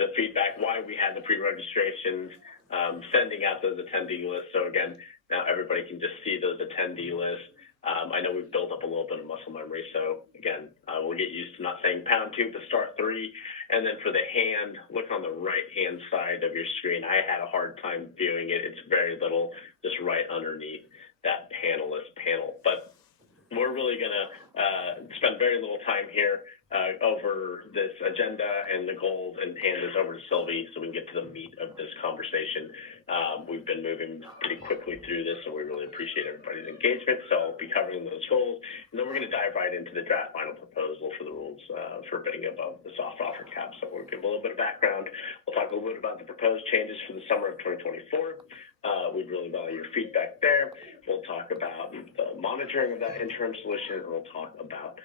to the feedback, why we had the pre-registrations, sending out those attendee lists. So again, now everybody can just see those attendee lists. I know we've built up a little bit of muscle memory, so again, we'll get used to not saying pound 2, but start 3. And then for the hand, look on the right-hand side of your screen. I had a hard time viewing it. It's very little, just right underneath that panelist panel. But we're really going to spend very little time here over this agenda and the goals and hand this over to Sylvie so we can get to the meat of this conversation. We've been moving pretty quickly through this, so we really appreciate everybody's engagement. So I'll be covering those goals, and then we're going to dive right into the draft final proposal for the rules for bidding above the soft offer cap. So we'll give a little bit of background. We'll talk a little bit about the proposed changes for the summer of 2024. We'd really value your feedback there. We'll talk about the monitoring of that interim solution, and we'll talk about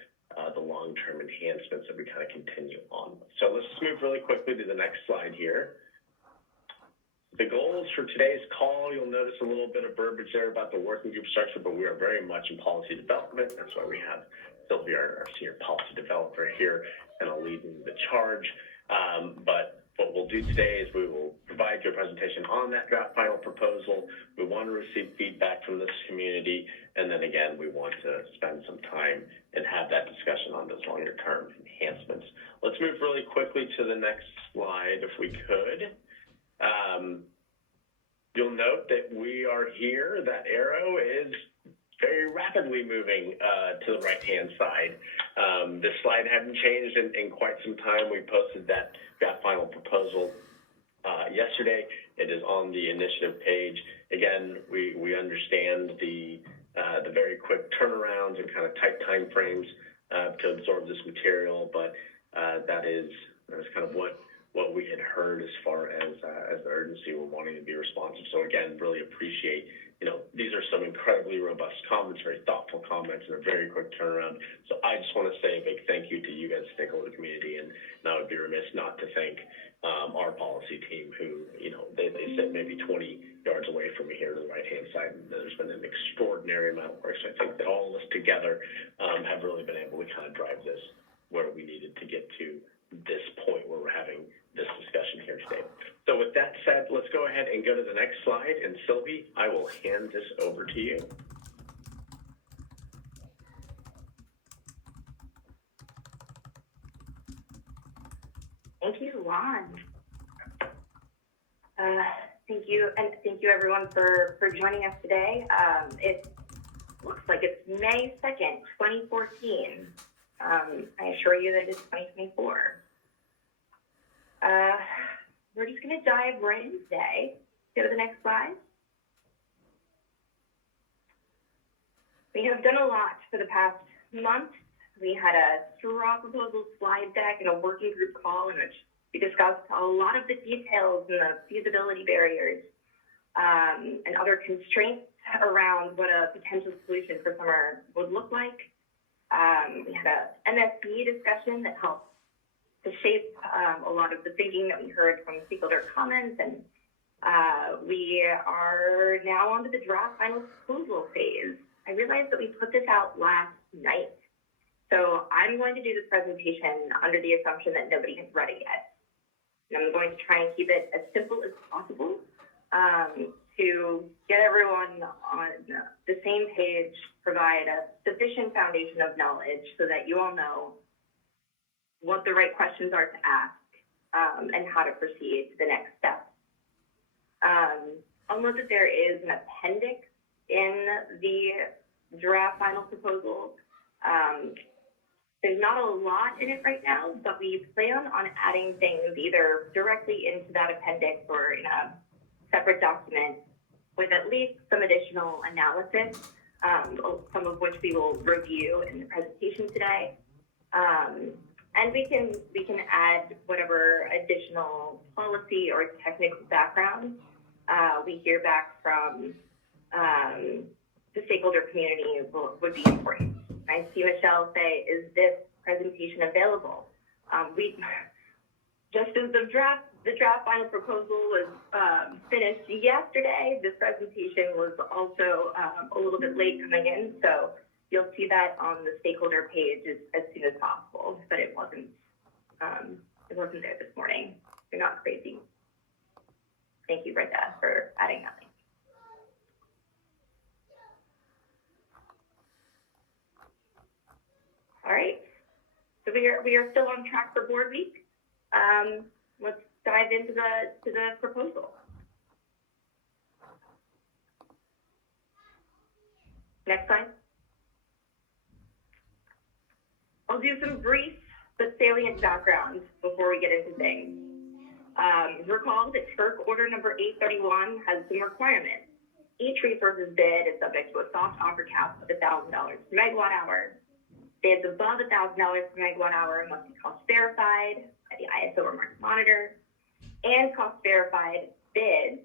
the long-term enhancements that we kind of continue on. So let's just move really quickly to the next slide here. The goals for today's call, you'll notice a little bit of verbiage there about the working group structure, but we are very much in policy development. That's why we have Sylvia, our senior policy developer here, kind of leading the charge. But what we'll do today is we will provide you a presentation on that draft final proposal. We want to receive feedback from this community, and then again, we want to spend some time and have that discussion on those longer term enhancements. Let's move really quickly to the next slide if we could. You'll note that we are here. That arrow is very rapidly moving to the right-hand side. This slide hadn't changed in quite some time. We posted that final proposal yesterday. It is on the initiative page. Again, we understand the very quick turnarounds and kind of tight time frames to absorb this material, but that is kind of what we had heard as far as the urgency we're wanting to be responsive. So again, really appreciate, these are some incredibly robust comments, very thoughtful comments, and a very quick turnaround. So I just want to say a big thank you to you guys, stakeholder community, and I would be remiss not to thank our policy team who, they sit maybe 20 yards away from me here to the right-hand side, and there's been an extraordinary amount of work. So I think that all of us together have really been able to kind of drive this where we needed to get to this point where we're having this discussion here today. So with that said, let's go ahead and go to the next slide. And Sylvie, I will hand this over to you. Thank you, Juan. Thank you, and thank you everyone for joining us today. It looks like it's May 2nd, 2014. I assure you that it's 2024. We're just going to dive right in today. Go to the next slide. We have done a lot for the past month. We had a straw proposal slide deck and a working group call in which we discussed a lot of the details and the feasibility barriers and other constraints around what a potential solution for summer would look like. We had a MSD discussion that helped to shape a lot of the thinking that we heard from stakeholder comments, and we are now on to the draft final proposal phase. I realized that we put this out last night, so I'm going to do this presentation under the assumption that nobody has read it yet. And I'm going to try and keep it as simple as possible to get everyone on the same page, provide a sufficient foundation of knowledge so that you all know what the right questions are to ask and how to proceed to the next step. I'll note that there is an appendix in the draft final proposal. There's not a lot in it right now, but we plan on adding things either directly into that appendix or in a separate document with at least some additional analysis, some of which we will review in the presentation today. And we can add whatever additional policy or technical background we hear back from the stakeholder community would be important. I see Michelle say, is this presentation available? Just as the draft final proposal was finished yesterday, this presentation was also a little bit late coming in, so you'll see that on the stakeholder page as soon as possible, but it wasn't there this morning. You're not crazy. Thank you, Brenda, for adding that link. All right, so we are still on track for board week. Let's dive into the proposal. Next slide. I'll do some brief but salient background before we get into things. Recall that FERC order number 831 has some requirements. Each resource's bid is subject to a soft offer cap of $1,000 per megawatt hour. Bids above $1,000 per megawatt hour must be cost verified by the ISO or market monitor, and cost verified bids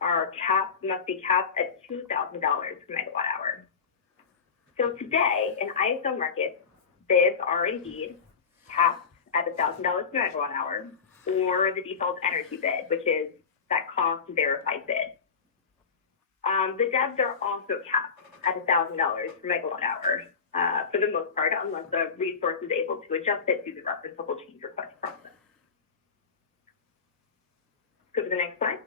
must be capped at $2,000 per megawatt hour. So today, in ISO markets, bids are indeed capped at $1,000 per megawatt hour, or the default energy bid, which is that cost verified bid. The DEBs are also capped at $1,000 per megawatt hour, for the most part, unless the resource is able to adjust it through the referenceable change request process. Go to the next slide.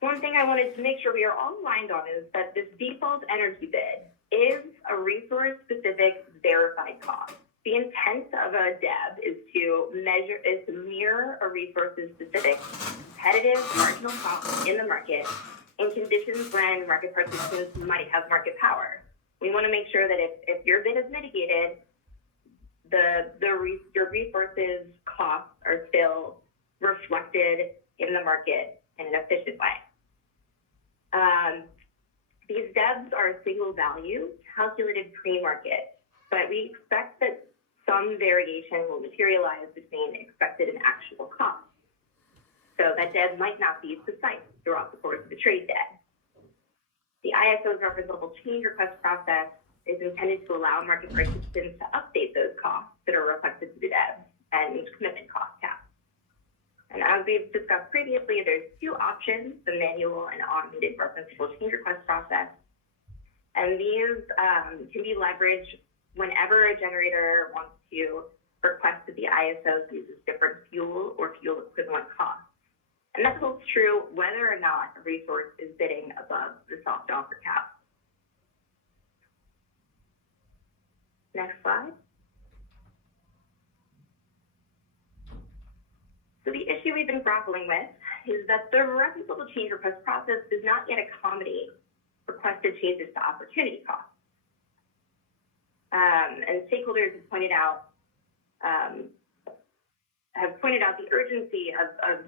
One thing I wanted to make sure we are all aligned on is that this default energy bid is a resource-specific verified cost. The intent of a DEB is to mirror a resource's specific competitive marginal cost in the market in conditions when market participants might have market power. We want to make sure that if your bid is mitigated, your resources costs are still reflected in the market in an efficient way. These DEBs are a single value calculated pre-market, but we expect that some variation will materialize between expected and actual costs. So that DEB might not be precise throughout the course of the trade day. The ISO's referenceable change request process is intended to allow market participants to update those costs that are reflected to the DEB and commitment cost caps. And as we've discussed previously, there's two options, the manual and automated referenceable change request process. And these can be leveraged whenever a generator wants to request that the ISO uses different fuel or fuel equivalent costs. And that holds true whether or not a resource is bidding above the soft offer cap. Next slide. So the issue we've been grappling with is that the referenceable change request process does not yet accommodate requested changes to opportunity costs. And stakeholders have pointed out the urgency of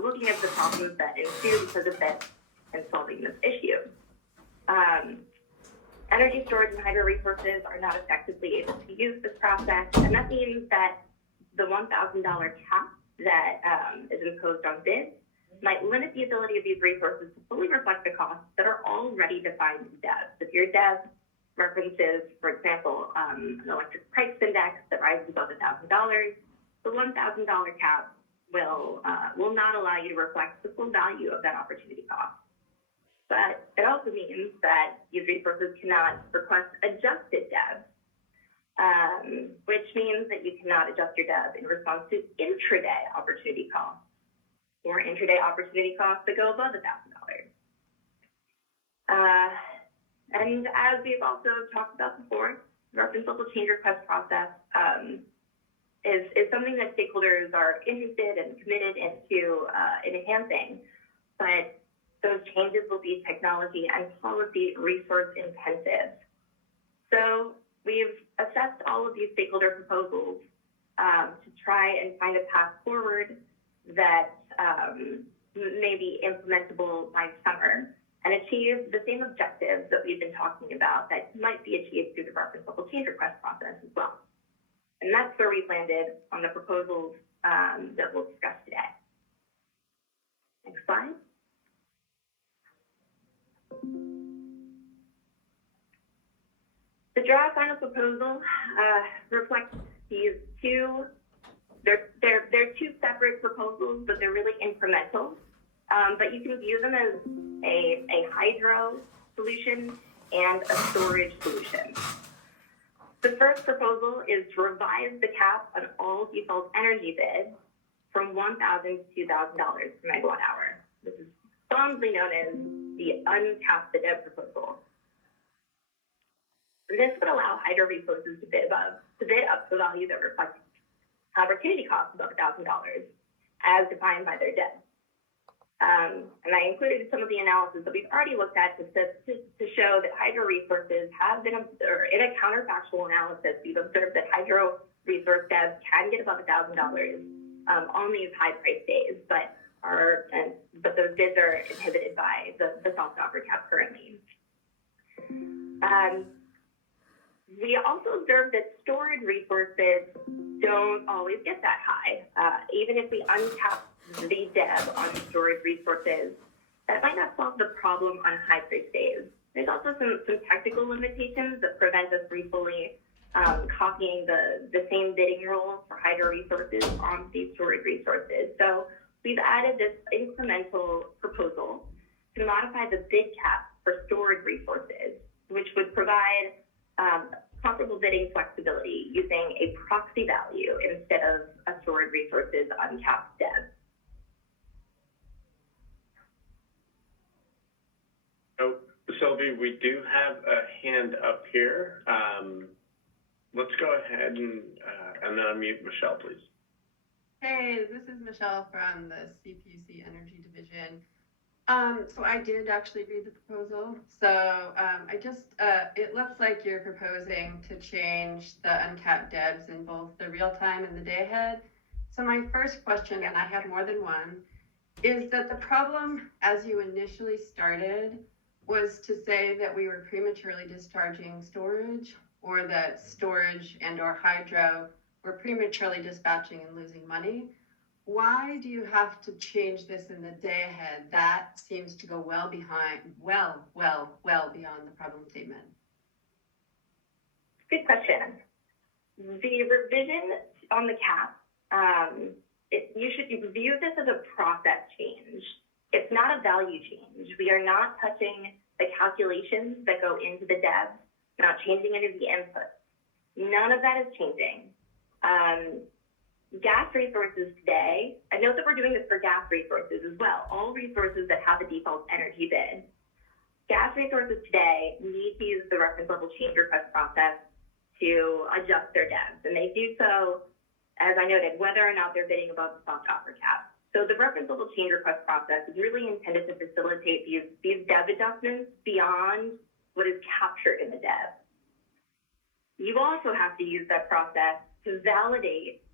looking at the problems that ensue because of this and solving this issue. Energy storage and hydro resources are not effectively able to use this process, and that means that the $1,000 cap that is imposed on bids might limit the ability of these resources to fully reflect the costs that are already defined in DEBs. If your DEB references, for example, an electric price index that rises above $1,000, the $1,000 cap will not allow you to reflect the full value of that opportunity cost. But it also means that these resources cannot request adjusted DEBs, which means that you cannot adjust your DEB in response to intraday opportunity costs or intraday opportunity costs that go above $1,000. And as we've also talked about before, the referenceable change request process is something that stakeholders are interested and committed into in enhancing, but those changes will be technology and policy resource intensive. So we've assessed all of these stakeholder proposals to try and find a path forward that may be implementable by summer and achieve the same objectives that we've been talking about that might be achieved through the referenceable change request process as well. And that's where we've landed on the proposals that we'll discuss today. Next slide. The draft final proposal reflects these two. They're two separate proposals, but they're really incremental. But you can view them as a hydro solution and a storage solution. The first proposal is to revise the cap on all default energy bids from $1,000 to $2,000 per megawatt hour. This is fondly known as the uncapped the dev proposal. This would allow hydro resources to bid up to a value that reflects opportunity costs above $1,000, as defined by their debt. And I included some of the analysis that we've already looked at to show that hydro resources have been, or in a counterfactual analysis, we've observed that hydro resource devs can get above $1,000 on these high price days, but those bids are inhibited by the soft offer cap currently. We also observed that storage resources don't always get that high. Even if we uncap the dev on storage resources, that might not solve the problem on high price days. There's also some technical limitations that prevent us from fully copying the same bidding rules for hydro resources on these storage resources. So we've added this incremental proposal to modify the bid cap for storage resources, which would provide comparable bidding flexibility using a proxy value instead of a storage resources uncapped dev. So, Sylvie, we do have a hand up here. Let's go ahead and then unmute Michelle, please. Hey, this is Michelle from the CPUC Energy Division. So I did actually read the proposal. So it looks like you're proposing to change the uncapped devs in both the real time and the day ahead. So my first question, and I have more than one, is that the problem as you initially started was to say that we were prematurely discharging storage, or that storage and or hydro were prematurely dispatching and losing money. Why do you have to change this in the day ahead? That seems to go well beyond the problem statement. Good question. The revision on the cap, you should view this as a process change. It's not a value change. We are not touching the calculations that go into the devs, not changing any of the inputs. None of that is changing. Gas resources today, I note that we're doing this for gas resources as well, all resources that have a default energy bid. Gas resources today need to use the reference level change request process to adjust their devs, and they do so, as I noted, whether or not they're bidding above the soft offer cap. So the reference level change request process is really intended to facilitate these dev adjustments beyond what is captured in the dev. You also have to use that process to validate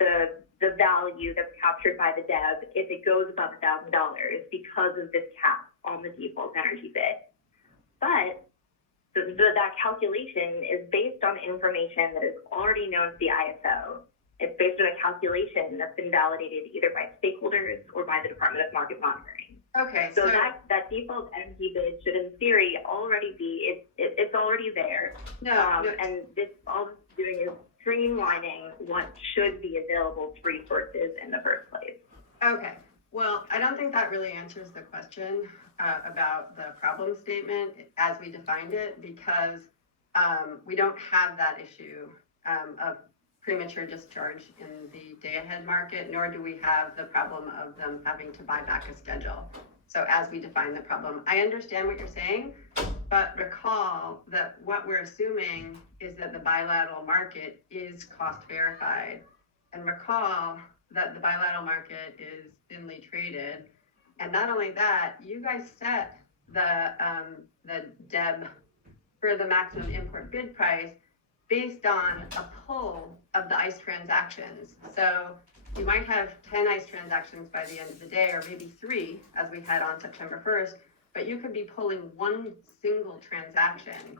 the value that's captured by the dev if it goes above $1,000 because of this cap on the default energy bid. But that calculation is based on information that is already known to the ISO. It's based on a calculation that's been validated either by stakeholders or by the Department of Market Monitoring. Okay. So that default energy bid should, in theory, already be, it's already there. No. And this, all this is doing is streamlining what should be available to resources in the first place. Okay. Well, I don't think that really answers the question about the problem statement as we defined it, because we don't have that issue of premature discharge in the day-ahead market, nor do we have the problem of them having to buy back a schedule. So as we define the problem, I understand what you're saying, but recall that what we're assuming is that the bilateral market is cost verified. And recall that the bilateral market is thinly traded. And not only that, you guys set the DEB for the maximum import bid price based on a pull of the ICE transactions. So you might have 10 ICE transactions by the end of the day, or maybe 3, as we had on September 1st, but you could be pulling one single transaction.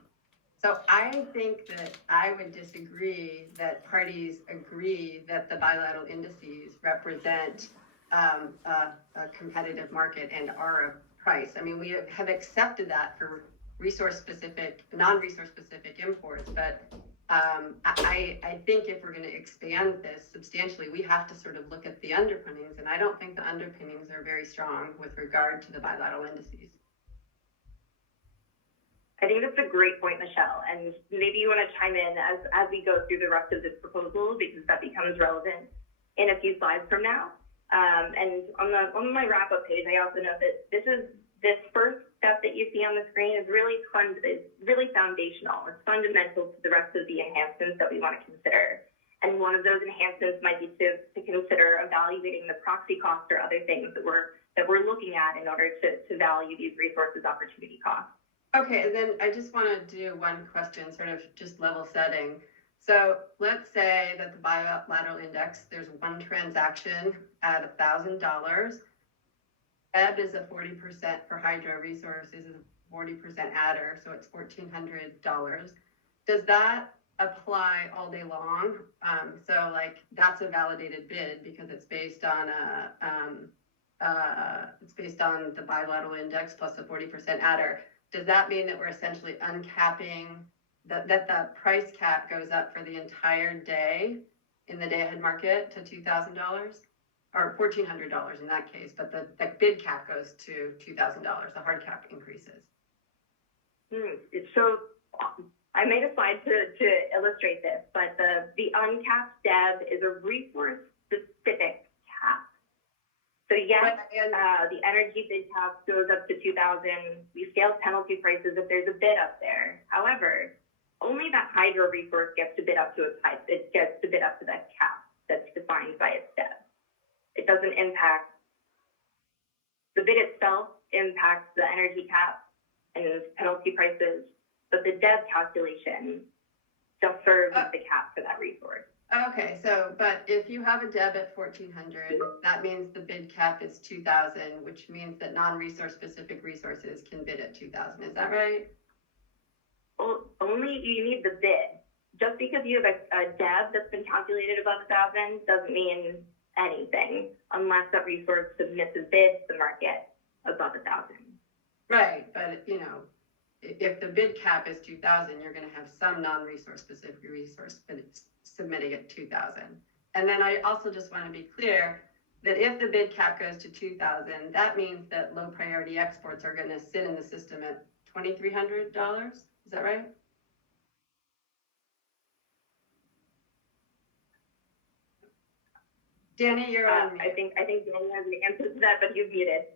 So I think that I would disagree that parties agree that the bilateral indices represent a competitive market and are a price. I mean, we have accepted that for resource-specific, non-resource-specific imports, but I think if we're going to expand this substantially, we have to sort of look at the underpinnings, and I don't think the underpinnings are very strong with regard to the bilateral indices. I think that's a great point, Michelle, and maybe you want to chime in as we go through the rest of this proposal, because that becomes relevant in a few slides from now. And on my wrap-up page, I also know that this first step that you see on the screen is really foundational. It's fundamental to the rest of the enhancements that we want to consider. And one of those enhancements might be to consider evaluating the proxy cost or other things that we're looking at in order to value these resources opportunity costs. Okay, and then I just want to do one question, sort of just level setting. So let's say that the bilateral index, there's one transaction at $1,000. Ebb is a 40% for hydro resources, is a 40% adder, so it's $1,400. Does that apply all day long? So like that's a validated bid because it's based on the bilateral index plus a 40% adder. Does that mean that we're essentially uncapping that the price cap goes up for the entire day in the day ahead market to $2,000 or $1,400 in that case, but the bid cap goes to $2,000, the hard cap increases? So I made a slide to illustrate this, but the uncapped DEB is a resource specific cap. So yes, the energy bid cap goes up to 2,000. We scale penalty prices if there's a bid up there. However, only that hydro resource gets to bid up to that cap that's defined by its DEB. It doesn't impact the bid itself. Impacts the energy cap and penalty prices, but the DEB calculation just serves as the cap for that resource. Okay, so, but if you have a DEB at 1,400, that means the bid cap is 2,000, which means that non-resource specific resources can bid at 2,000. Is that right? Well, only you need the bid. Just because you have a DEB that's been calculated above 1,000 doesn't mean anything unless that resource submits a bid to the market above 1,000. Right, but you know, if the bid cap is 2,000, you're going to have some non-resource specific resource submitting at 2,000. And then I also just want to be clear that if the bid cap goes to 2,000, that means that low priority exports are going to sit in the system at $2,300. Is that right? Danny, you're on mute. I think Danny has the answer to that, but you're muted.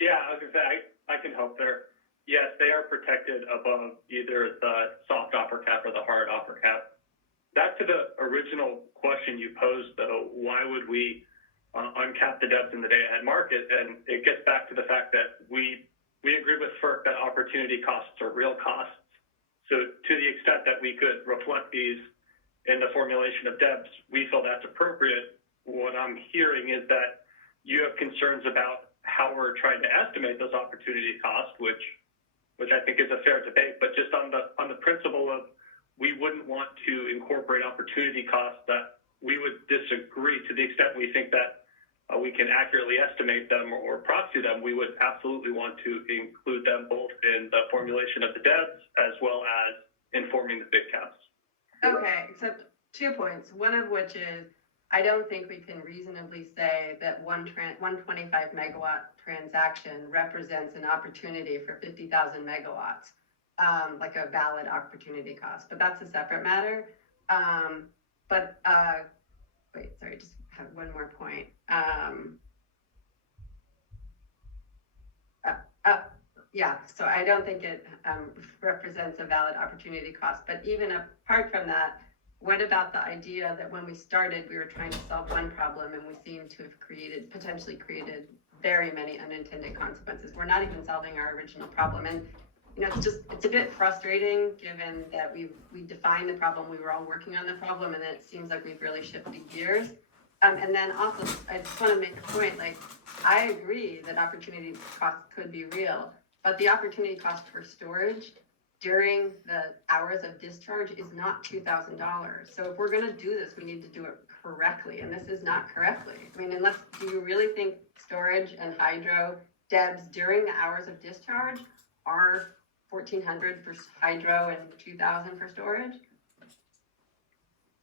Yeah, I was going to say, I can help there. Yes, they are protected above either the soft offer cap or the hard offer cap. Back to the original question you posed, though, why would we uncap the DEBs in the day-ahead market? And it gets back to the fact that we agree with FERC that opportunity costs are real costs. So to the extent that we could reflect these in the formulation of DEBs, we feel that's appropriate. What I'm hearing is that you have concerns about how we're trying to estimate those opportunity costs, which I think is a fair debate. But just on the principle of we wouldn't want to incorporate opportunity costs, that we would disagree. To the extent we think that we can accurately estimate them or proxy them, we would absolutely want to include them both in the formulation of the DEBs as well as informing the bid caps. Okay, except 2 points. One of which is, I don't think we can reasonably say that 125 megawatt transaction represents an opportunity for 50,000 megawatts, like a valid opportunity cost, but that's a separate matter. Wait, sorry, just have one more point. Yeah, so I don't think it represents a valid opportunity cost, but even apart from that, what about the idea that when we started, we were trying to solve one problem and we seem to have potentially created very many unintended consequences? We're not even solving our original problem. And, you know, it's a bit frustrating given that we defined the problem, we were all working on the problem, and then it seems like we've really shifted gears. And then also, I just want to make a point, like, I agree that opportunity costs could be real, but the opportunity cost for storage during the hours of discharge is not $2,000. So if we're going to do this, we need to do it correctly, and this is not correctly. I mean, do you really think storage and hydro DEBs during the hours of discharge are $1,400 for hydro and $2,000 for storage?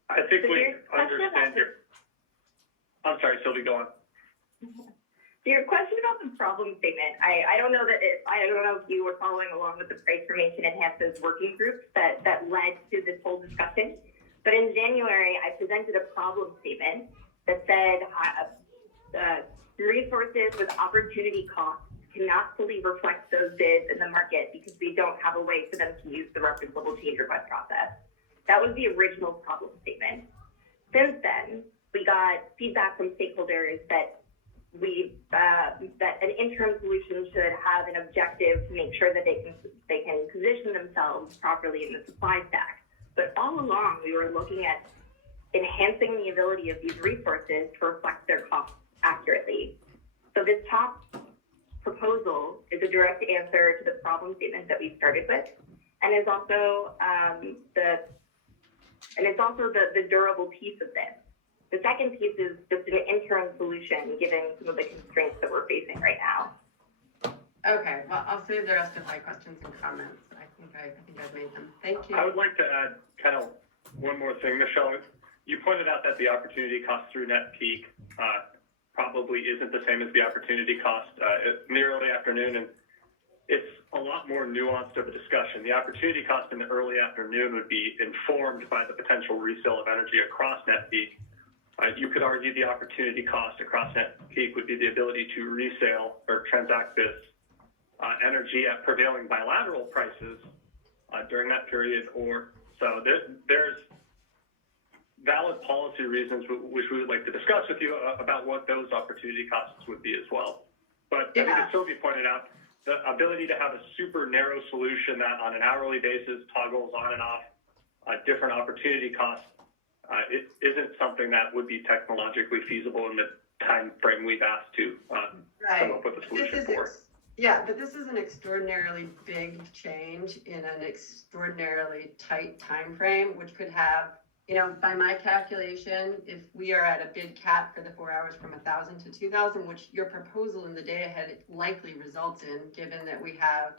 I think we understand I'm sorry, Sylvie, go on. Your question about the problem statement, I don't know I don't know if you were following along with the Price Formation Enhancements working group that led to this whole discussion. But in January, I presented a problem statement that said resources with opportunity costs cannot fully reflect those bids in the market because we don't have a way for them to use the reference level change request process. That was the original problem statement. Since then, we got feedback from stakeholders that that an interim solution should have an objective to make sure that they can position themselves properly in the supply stack. But all along, we were looking at enhancing the ability of these resources to reflect their costs accurately. So this top proposal is a direct answer to the problem statement that we started with, and is also the durable piece of this. The second piece is just an interim solution given some of the constraints that we're facing right now. Okay, well, I'll save the rest of my questions and comments. I think I've made them. Thank you. I would like to add kind of one more thing, Michelle. You pointed out that the opportunity cost through net peak probably isn't the same as the opportunity cost in the early afternoon, and it's a lot more nuanced of a discussion. The opportunity cost in the early afternoon would be informed by the potential resale of energy across net peak. You could argue the opportunity cost across net peak would be the ability to resale or transact this energy at prevailing bilateral prices during that period, or so there's valid policy reasons which we would like to discuss with you about what those opportunity costs would be as well. But I think as Sylvie pointed out, the ability to have a super narrow solution that on an hourly basis toggles on and off different opportunity costs, it isn't something that would be technologically feasible in the time frame we've asked to come up with a solution for. Yeah, but this is an extraordinarily big change in an extraordinarily tight time frame, which could have, by my calculation, if we are at a bid cap for the 4 hours from 1,000 to 2,000, which your proposal in the day ahead likely results in, given that we have,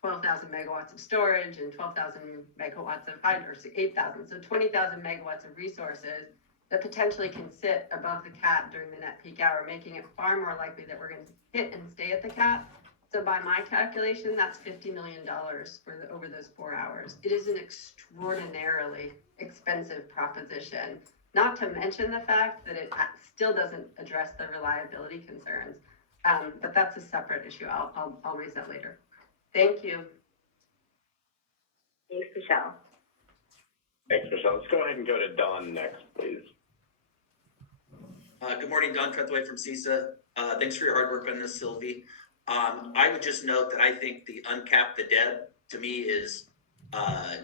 12,000 megawatts of storage and 12,000 megawatts of hydro, so 8,000, so 20,000 megawatts of resources that potentially can sit above the cap during the net peak hour, making it far more likely that we're going to hit and stay at the cap. So by my calculation, that's $50 million over those 4 hours. It is an extraordinarily expensive proposition, not to mention the fact that it still doesn't address the reliability concerns. But that's a separate issue. I'll raise that later. Thank you. Thanks, Michelle. Thanks, Michelle. Let's go ahead and go to Don next, please. Good morning, Don Trethewey from CISA. Thanks for your hard work on this, Sylvie. I would just note that I think the uncap the DEB to me is a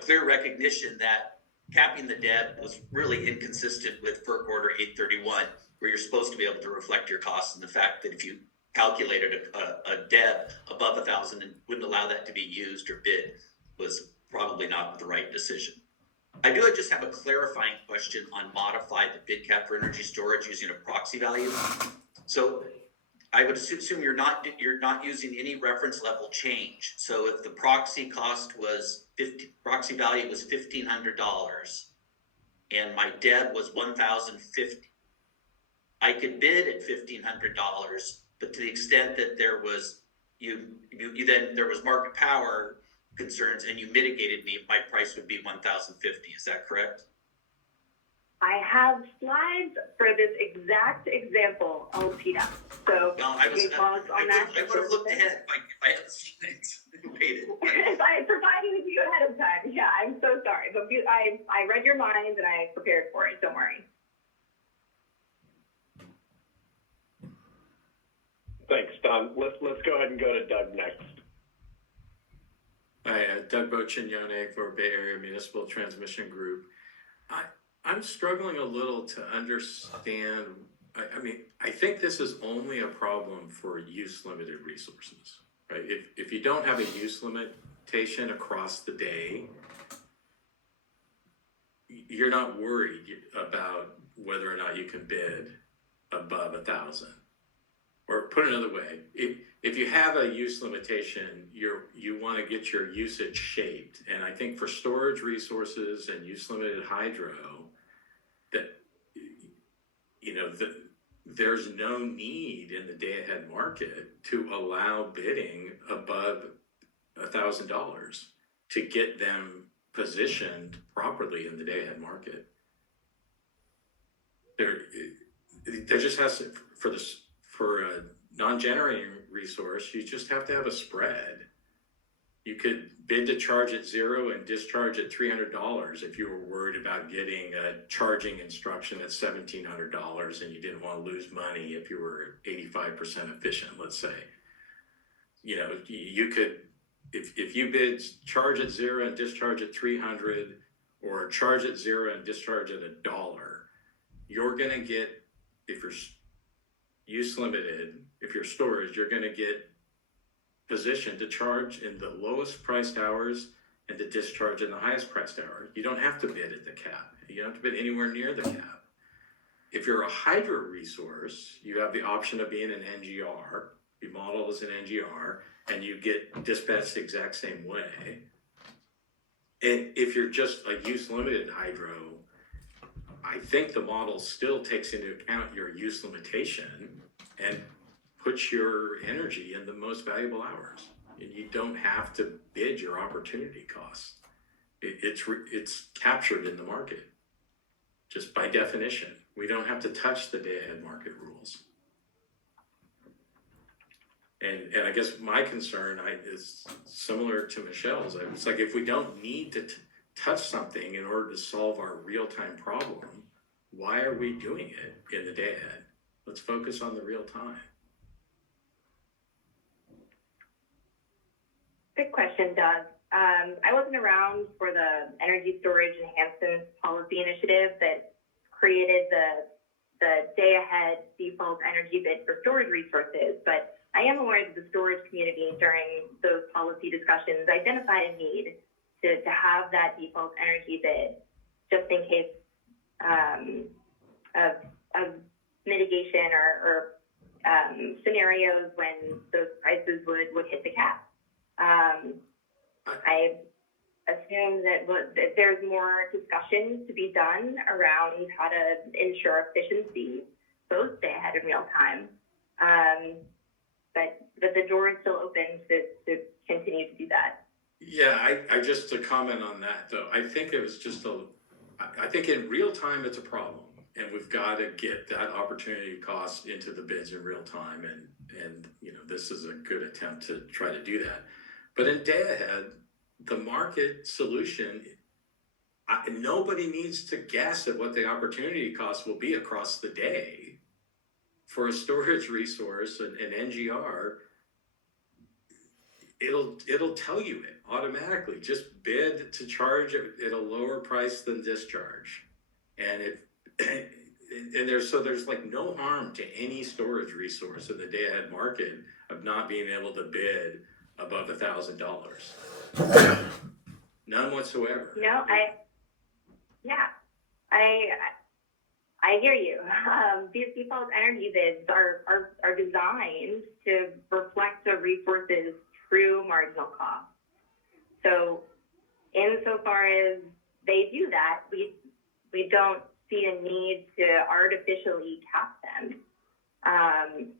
clear recognition that capping the DEB was really inconsistent with FERC Order 831, where you're supposed to be able to reflect your costs, and the fact that if you calculated a DEB above 1,000 and wouldn't allow that to be used or bid was probably not the right decision. I do just have a clarifying question on modify the bid cap for energy storage using a proxy value. So I would assume you're not using any reference level change. So if the proxy cost was proxy value was $1,500 and my DEB was $1,050, I could bid at $1,500, but to the extent that there was there was market power concerns and you mitigated me, my price would be $1,050. Is that correct? I have slides for this exact example all teed up. So I would have looked ahead if I had the slides waited. I provided with you ahead of time. Yeah, I'm so sorry. But I read your minds and I prepared for it. Don't worry. Thanks, Don. Let's go ahead and go to Doug next. Hi, Doug Bochignone for Bay Area Municipal Transmission Group. I'm struggling a little to understand. I think this is only a problem for use-limited resources, right? If you don't have a use limitation across the day, you're not worried about whether or not you can bid above 1,000. Or put another way, if you have a use limitation, you want to get your usage shaped. And I think for storage resources and use limited hydro, that there's no need in the day-ahead market to allow bidding above $1,000 to get them positioned properly in the day-ahead market. There just has to, for a non-generating resource, you just have to have a spread. You could bid to charge at $0 and discharge at $300 if you were worried about getting a charging instruction at $1,700 and you didn't want to lose money if you were 85% efficient, let's say. You know, you could, if you bid charge at $0 and discharge at $300, or charge at $0 and discharge at $1, you're going to get, if you're use limited, if you're storage, you're going to get positioned to charge in the lowest priced hours and to discharge in the highest priced hour. You don't have to bid at the cap. You don't have to bid anywhere near the cap. If you're a hydro resource, you have the option of being an NGR. You model as an NGR and you get dispatched the exact same way. And if you're just a use limited hydro, I think the model still takes into account your use limitation and puts your energy in the most valuable hours. And you don't have to bid your opportunity costs. It's captured in the market, just by definition. We don't have to touch the day-ahead market rules. And I guess my concern is similar to Michelle's. It's like, if we don't need to touch something in order to solve our real-time problem, why are we doing it in the day ahead? Let's focus on the real time. Good question, Doug. I wasn't around for the Energy Storage Enhancements Policy Initiative that created the day-ahead default energy bid for storage resources, but I am aware that the storage community during those policy discussions identified a need to have that default energy bid just in case of mitigation or scenarios when those prices would hit the cap. I assume that there's more discussion to be done around how to ensure efficiency, both day ahead and real time. But the door is still open to continue to do that. Yeah, I just to comment on that though, I think it was just I think in real time it's a problem, and we've got to get that opportunity cost into the bids in real time, and you know, this is a good attempt to try to do that. But in day ahead, the market solution, nobody needs to guess at what the opportunity cost will be across the day. For a storage resource, an NGR, it'll tell you it automatically. Just bid to charge at a lower price than discharge, and there's like no harm to any storage resource in the day ahead market of not being able to bid above $1,000. None whatsoever. No, I hear you. These default energy bids are designed to reflect the resource's true marginal cost. So, insofar as they do that, we don't see a need to artificially cap them.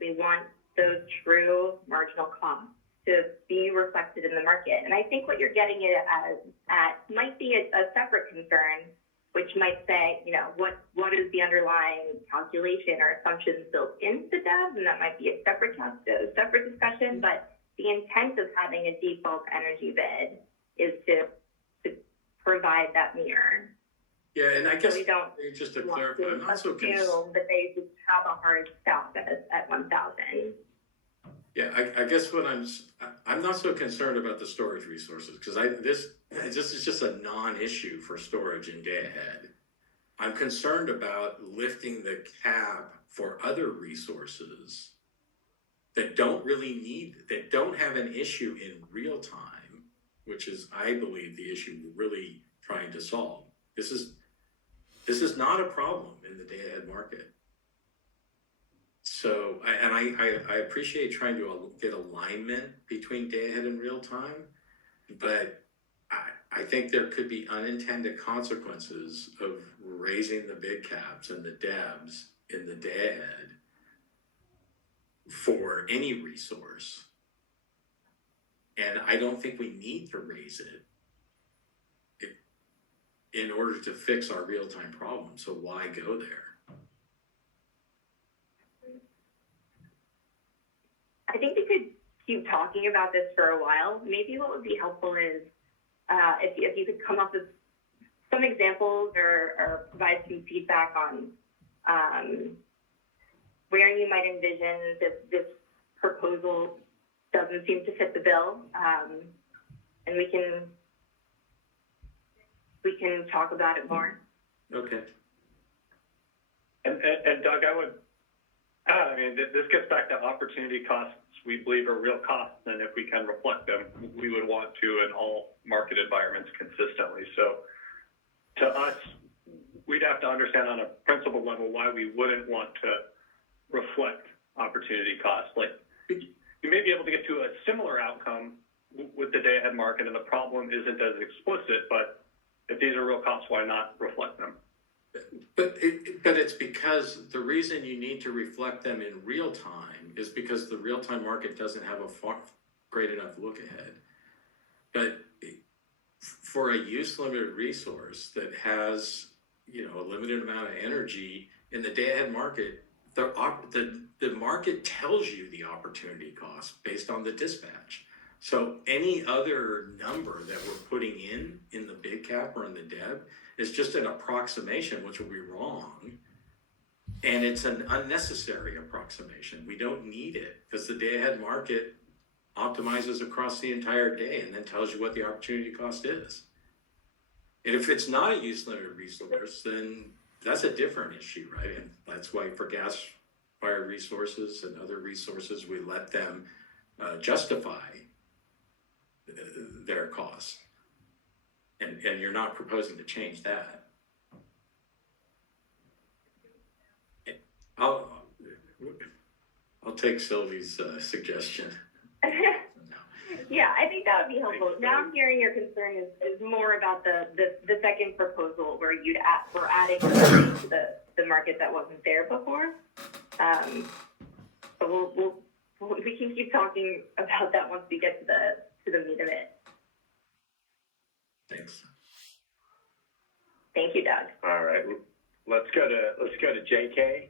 We want those true marginal costs to be reflected in the market. And I think what you're getting at might be a separate concern, which might say, you know, what is the underlying calculation or assumptions built into the DEV, and that might be a separate discussion. But the intent of having a default energy bid is to provide that mirror. Yeah, and I guess so we don't just to clarify, I'm not so assume that they just have a hard stop at 1,000. Yeah, I guess what I'm not so concerned about the storage resources, because this is just a non-issue for storage in day ahead. I'm concerned about lifting the cap for other resources that don't have an issue in real time, which is, I believe, the issue we're really trying to solve. This is not a problem in the day ahead market. So, I appreciate trying to get alignment between day ahead and real time, but I think there could be unintended consequences of raising the bid caps and the DEBs in the day ahead for any resource. And I don't think we need to raise it in order to fix our real-time problem. So why go there? I think we could keep talking about this for a while. Maybe what would be helpful is if you could come up with some examples or provide some feedback on where you might envision this proposal doesn't seem to fit the bill, and we can talk about it more. Okay. And Doug, I would, I mean, this gets back to opportunity costs we believe are real costs, and if we can reflect them, we would want to in all market environments consistently. So to us, we'd have to understand on a principle level why we wouldn't want to reflect opportunity costs. Like, you may be able to get to a similar outcome with the day-ahead market, and the problem isn't as explicit, but if these are real costs, why not reflect them? But it's because the reason you need to reflect them in real time is because the real-time market doesn't have a great enough look ahead. But for a use-limited resource that has, a limited amount of energy in the day-ahead market, the market tells you the opportunity cost based on the dispatch. So any other number that we're putting in the big cap or in the DEB is just an approximation, which will be wrong. And it's an unnecessary approximation. We don't need it because the day-ahead market optimizes across the entire day and then tells you what the opportunity cost is. And if it's not a use-limited resource, then that's a different issue, right? And that's why for gas-fired resources and other resources, we let them justify their costs. And you're not proposing to change that. I'll take Sylvie's suggestion. Yeah, I think that would be helpful. Now I'm hearing your concern is more about the second proposal where we're adding something to the market that wasn't there before. But we can keep talking about that once we get to the meat of it. Thanks. Thank you, Doug. All right, let's go to JK.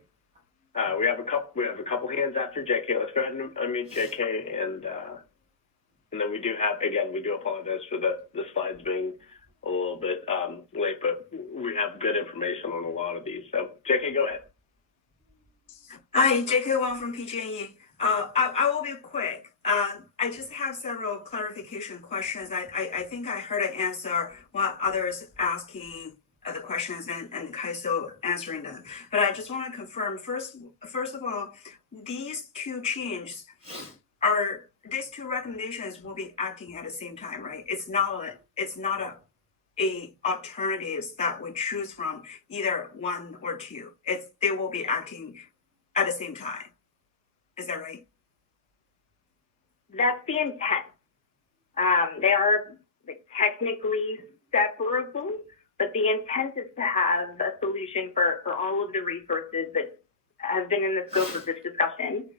We have a couple hands after JK. Let's go ahead and unmute JK, and then we do apologize for the slides being a little bit late, but we have good information on a lot of these. So JK, go ahead. Hi, JK Wang from PG&E. I will be quick. I just have several clarification questions. I think I heard an answer while others asking the questions and CAISO answering them. But I just want to confirm, first of all, these two recommendations will be acting at the same time, right? It's not a alternatives that we choose from, either one or two. They will be acting at the same time. Is that right? That's the intent. They are technically separable, but the intent is to have a solution for all of the resources that have been in the scope of this discussion.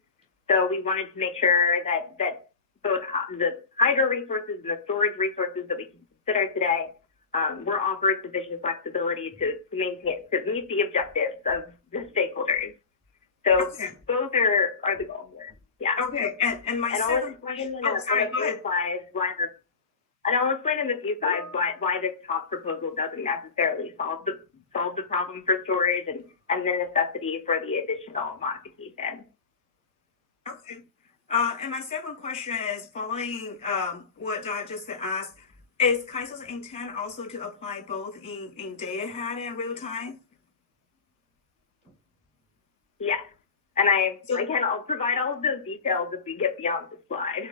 So we wanted to make sure that both the hydro resources and the storage resources that we can consider today were offered sufficient flexibility to meet the objectives of the stakeholders. So Okay. both are the goal here. Yeah. Okay, and my And I'll second explain question. Oh, sorry, go ahead. I'll explain in a few slides why this top proposal doesn't necessarily solve the problem for storage and the necessity for the additional modification. Okay. And my second question is following what Doug just asked. Is CAISO's intent also to apply both in day ahead and real time? Yes. And I'll provide all of those details if we get beyond the slide.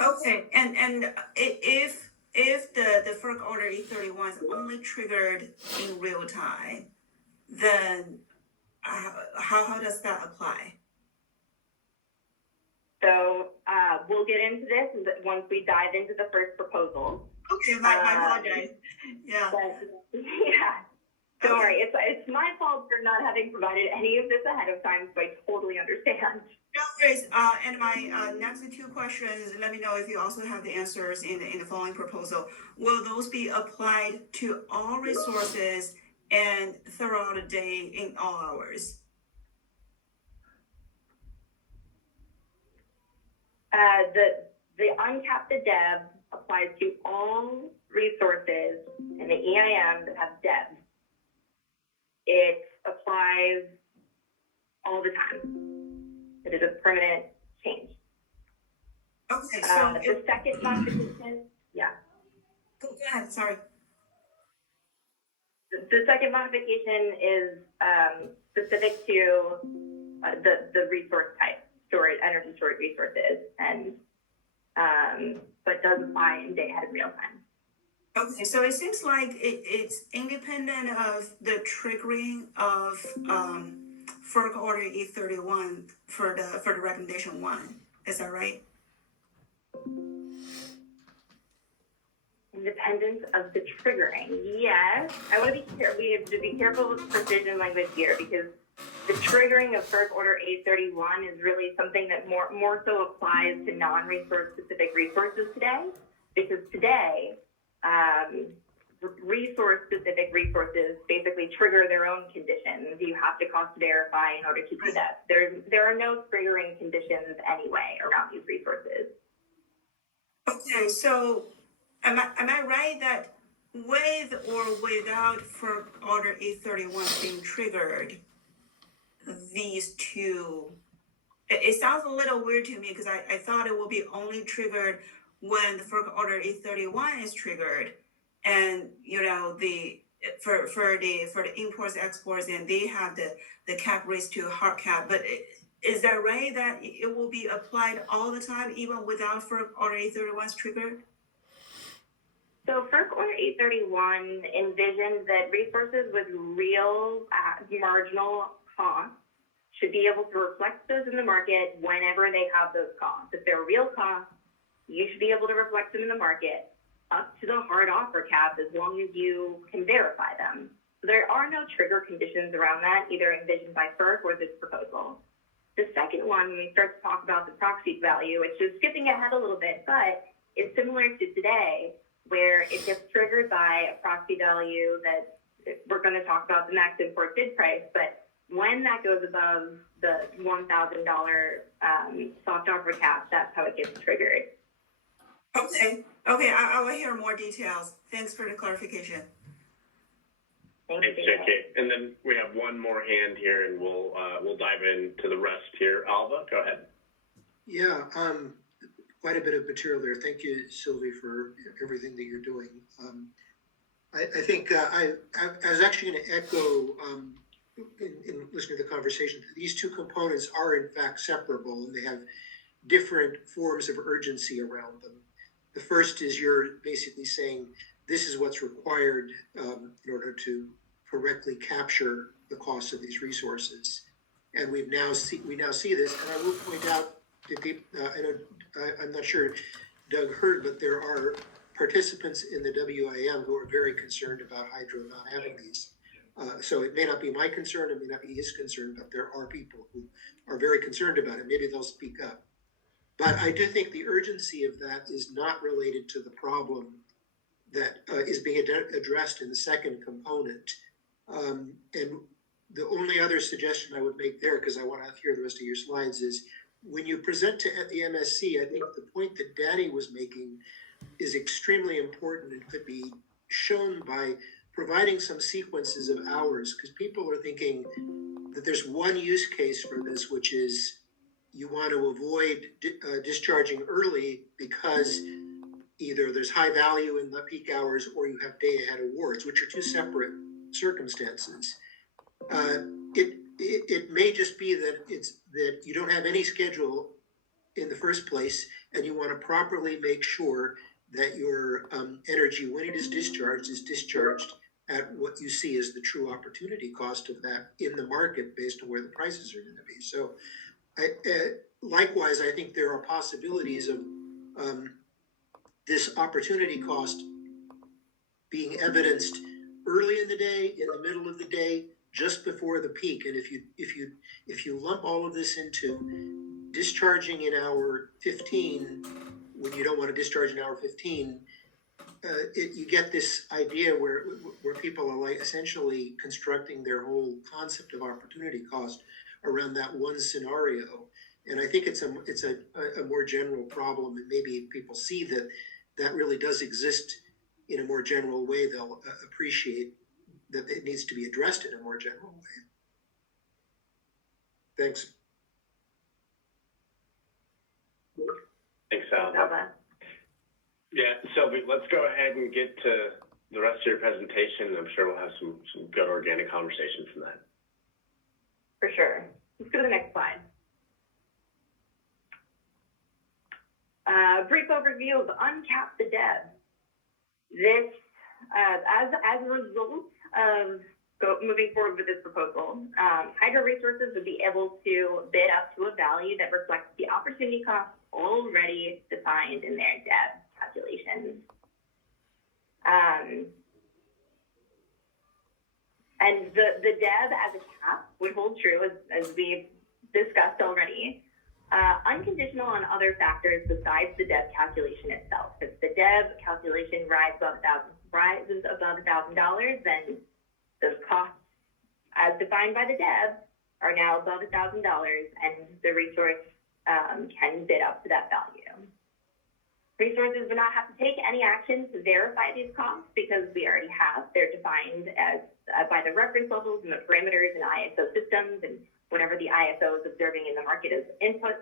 Okay, and if the FERC order E31 is only triggered in real time, then how does that apply? So we'll get into this once we dive into the first proposal. Okay, I apologize. Yeah. But, yeah. Don't worry, it's my fault for not having provided any of this ahead of time, so I totally understand. No worries. And my next two questions, let me know if you also have the answers in the following proposal. Will those be applied to all resources and throughout the day in all hours? The uncapped DEB applies to all resources in the EIM that have DEB. It applies all the time. It is a permanent change. Okay, so The second modification, yeah. go ahead, sorry. The second modification is specific to the resource type, energy storage resources, and but does apply in day ahead in real time. Okay, so it seems like it's independent of the triggering of FERC Order E31 for the recommendation one. Is that right? Independence of the triggering, yes. I want to be careful. We have to be careful with precision language here because the triggering of FERC Order 831 is really something that more so applies to non-resource specific resources today, because today resource specific resources basically trigger their own conditions. You have to cost verify in order to do that. There are no triggering conditions anyway around these resources. Okay, so am I right that with or without FERC Order 831 being triggered, these two, it sounds a little weird to me because I thought it will be only triggered when the FERC Order 831 is triggered, and for the imports exports, and they have the cap raised to hard cap. But is that right that it will be applied all the time even without FERC Order 831's triggered? So FERC Order 831 envisions that resources with real marginal costs should be able to reflect those in the market whenever they have those costs. If they're real costs, you should be able to reflect them in the market up to the hard offer cap as long as you can verify them. So there are no trigger conditions around that, either envisioned by FERC or this proposal. The second one, when we start to talk about the proxy value, it's just skipping ahead a little bit, but it's similar to today, where it gets triggered by a proxy value that we're going to talk about the max import bid price, but when that goes above the $1,000 soft offer cap, that's how it gets triggered. Okay, I will hear more details. Thanks for the clarification. Thanks, Thanks, JK. And then we have one more hand here, and we'll dive into the rest here. Alva, go ahead. Yeah, quite a bit of material there. Thank you, Sylvie, for everything that you're doing. I think I was actually going to echo in listening to the conversation. These two components are in fact separable, and they have different forms of urgency around them. The first is you're basically saying this is what's required in order to correctly capture the cost of these resources, and we now see this. And I will point out to people, I'm not sure Doug heard, but there are participants in the WIM who are very concerned about hydro not having these. So it may not be my concern, it may not be his concern, but there are people who are very concerned about it. Maybe they'll speak up. But I do think the urgency of that is not related to the problem that is being addressed in the second component. And the only other suggestion I would make there, because I want to hear the rest of your slides, is when you present to the MSC, I think the point that Danny was making is extremely important and could be shown by providing some sequences of hours, because people are thinking that there's one use case for this, which is you want to avoid discharging early because either there's high value in the peak hours or you have day ahead awards, which are two separate circumstances. It may just be that you don't have any schedule in the first place, and you want to properly make sure that your energy, when it is discharged at what you see as the true opportunity cost of that in the market based on where the prices are going to be. So likewise, I think there are possibilities of this opportunity cost being evidenced early in the day, in the middle of the day, just before the peak. And if you lump all of this into discharging in hour 15, when you don't want to discharge in hour 15, you get this idea where people are like essentially constructing their whole concept of opportunity cost around that one scenario. And I think it's a more general problem, and maybe if people see that really does exist in a more general way, they'll appreciate that it needs to be addressed in a more general way. Thanks. Thanks, Al. Alba. Yeah, Sylvie, let's go ahead and get to the rest of your presentation. I'm sure we'll have some good organic conversation from that. For sure. Let's go to the next slide. Brief overview of Uncap the Dev. This, as a result of moving forward with this proposal, Hydro Resources would be able to bid up to a value that reflects the opportunity cost already defined in their dev calculations. And the dev as a cap would hold true, as we've discussed already, unconditional on other factors besides the dev calculation itself. If the dev calculation rises above $1,000, then those costs, as defined by the dev, are now above $1,000, and the resource can bid up to that value. Resources would not have to take any action to verify these costs because we already have. They're defined as by the reference levels and the parameters in ISO systems and whatever the ISO is observing in the market as input.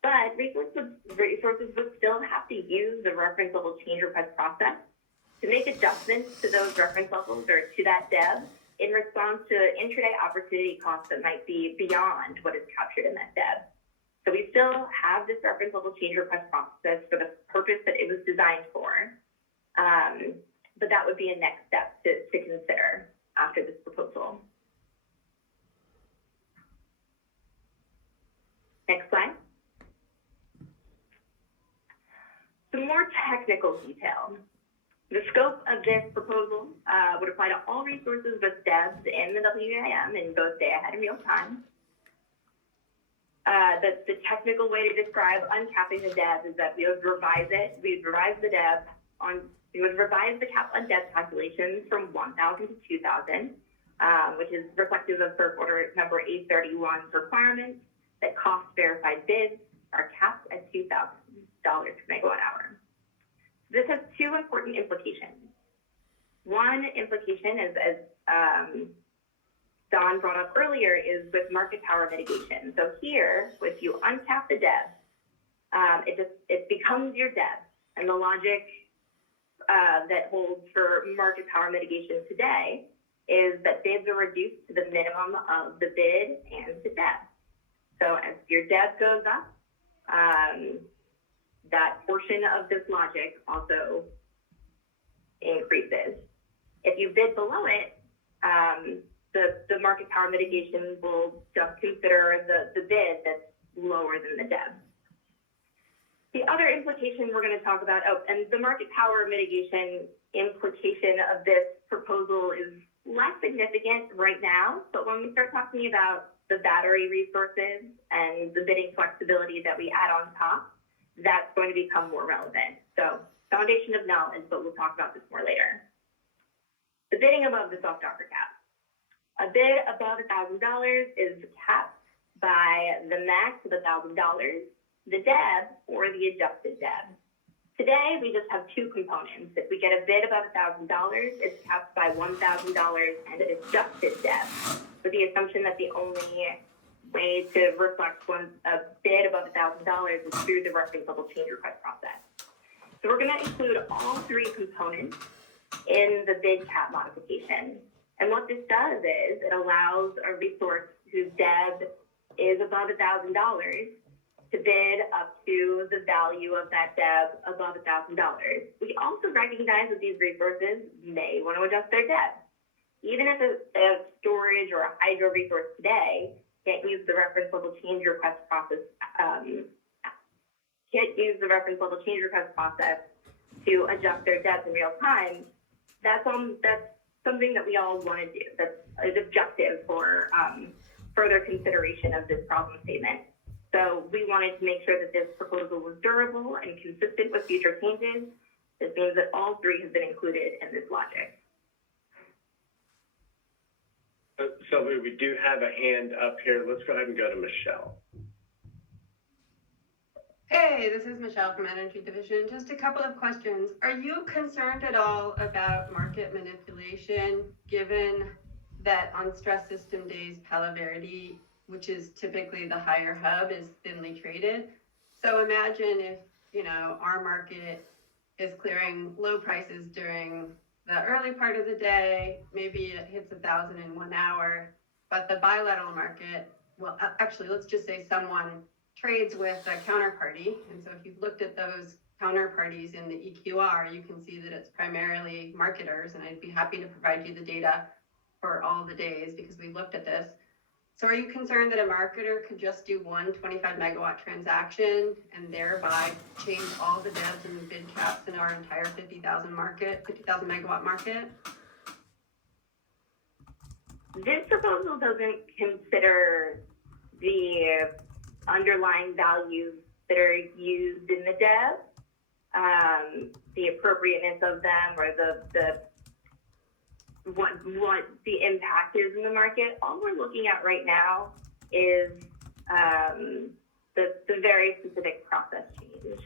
But resources would still have to use the reference level change request process to make adjustments to those reference levels or to that dev in response to intraday opportunity costs that might be beyond what is captured in that dev. So we still have this reference level change request process for the purpose that it was designed for. But that would be a next step to consider after this proposal. Next slide. Some more technical detail. The scope of this proposal would apply to all resources with devs in the WEIM in both day-ahead and real time. The technical way to describe uncapping the dev is that we would revise it. We would revise the cap on dev calculations from 1,000 to 2,000, which is reflective of FERC Order Number 831's requirement that cost verified bids are capped at $2,000 per megawatt hour. This has two important implications. One implication is, as Don brought up earlier, is with market power mitigation. So here, if you uncap the dev, it becomes your dev, and the logic that holds for market power mitigation today is that bids are reduced to the minimum of the bid and the dev. So as your dev goes up, that portion of this logic also increases. If you bid below it, the market power mitigation will just consider the bid that's lower than the dev. The other implication we're going to talk about, and the market power mitigation implication of this proposal is less significant right now, but when we start talking about the battery resources and the bidding flexibility that we add on top, that's going to become more relevant. So foundation of knowledge, but we'll talk about this more later. The bidding above the soft offer cap. A bid above $1,000 is capped by the max of $1,000, the dev, or the adjusted dev. Today, we just have two components. If we get a bid above $1,000, it's capped by $1,000 and an adjusted dev, with the assumption that the only way to reflect a bid above $1,000 is through the reference level change request process. So we're going to include all three components in the bid cap modification. And what this does is it allows a resource whose dev is above $1,000 to bid up to the value of that dev above $1,000. We also recognize that these resources may want to adjust their dev. Even if a storage or a hydro resource today can't use the reference level change request process, to adjust their devs in real time, that's something that we all want to do. That's is objective for further consideration of this problem statement. So we wanted to make sure that this proposal was durable and consistent with future changes. This means that all three have been included in this logic. So we do have a hand up here. Let's go ahead and go to Michelle. Hey, this is Michelle from Energy Division. Just a couple of questions. Are you concerned at all about market manipulation, given that on stress system days, Palo Verde, which is typically the higher hub, is thinly traded? So imagine if, our market is clearing low prices during the early part of the day, maybe it hits 1,000 in 1 hour, but the bilateral market, well, actually, let's just say someone trades with a counterparty. And so if you've looked at those counterparties in the EQR, you can see that it's primarily marketers, and I'd be happy to provide you the data for all the days because we've looked at this. So are you concerned that a marketer could just do one 25 megawatt transaction and thereby change all the devs and the bid caps in our entire 50,000 megawatt market? This proposal doesn't consider the underlying values that are used in the dev, the appropriateness of them, or what the impact is in the market. All we're looking at right now is the very specific process change.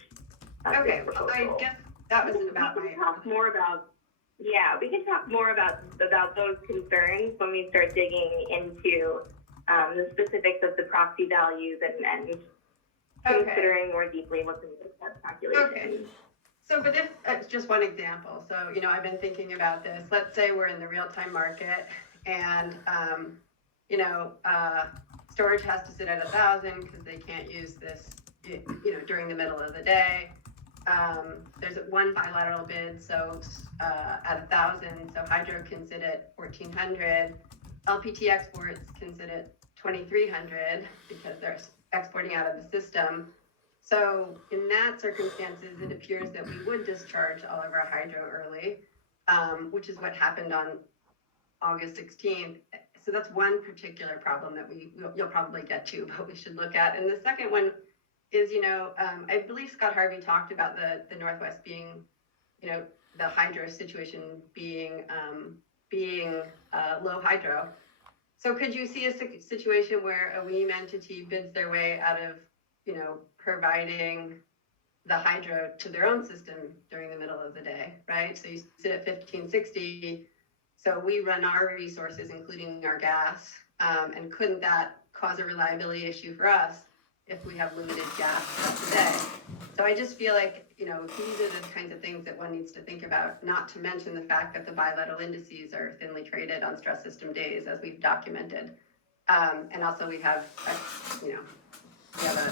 Okay, well, I guess that was about we can talk more about those concerns when we start digging into the specifics of the proxy values and considering more deeply what's in the test calculation. Okay. So, but if it's just one example, so, I've been thinking about this. Let's say we're in the real-time market and, storage has to sit at 1,000 because they can't use this, during the middle of the day. There's one bilateral bid, so at 1,000, so hydro can sit at 1,400. LPT exports can sit at 2,300 because they're exporting out of the system. So in that circumstances, it appears that we would discharge all of our hydro early, which is what happened on August 16th. So that's one particular problem that you'll probably get to, but we should look at. And the second one is, I believe Scott Harvey talked about the Northwest being, the hydro situation being low hydro. So could you see a situation where a WEEM entity bids their way out of, providing the hydro to their own system during the middle of the day, right? So you sit at 1560, so we run our resources, including our gas, and couldn't that cause a reliability issue for us if we have limited gas throughout the day? So I just feel like, these are the kinds of things that one needs to think about, not to mention the fact that the bilateral indices are thinly traded on stress system days, as we've documented. And also we have,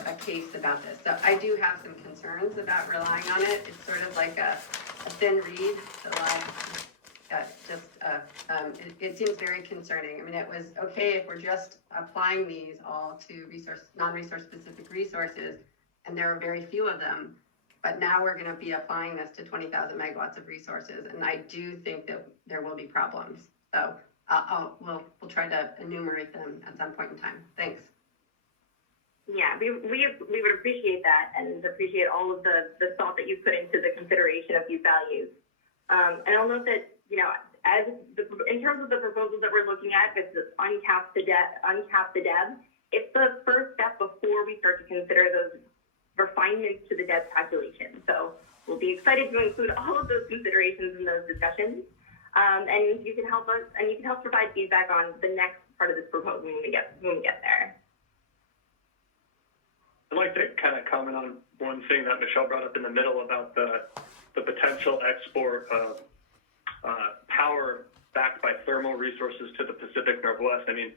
a case about this. So I do have some concerns about relying on it. It's sort of like a thin reed. So it seems very concerning. I mean, it was okay if we're just applying these all to non-resource specific resources, and there are very few of them. But now we're going to be applying this to 20,000 megawatts of resources, and I do think that there will be problems. So we'll try to enumerate them at some point in time. Thanks. Yeah, we would appreciate that and appreciate all of the thought that you put into the consideration of these values. And I'll note that, in terms of the proposals that we're looking at, it's uncap the dev. It's the first step before we start to consider those refinements to the dev calculation. So we'll be excited to include all of those considerations in those discussions. And you can help us, and you can help provide feedback on the next part of this proposal when we get there. I'd like to kind of comment on one thing that Michelle brought up in the middle about the potential export of power backed by thermal resources to the Pacific Northwest. I mean,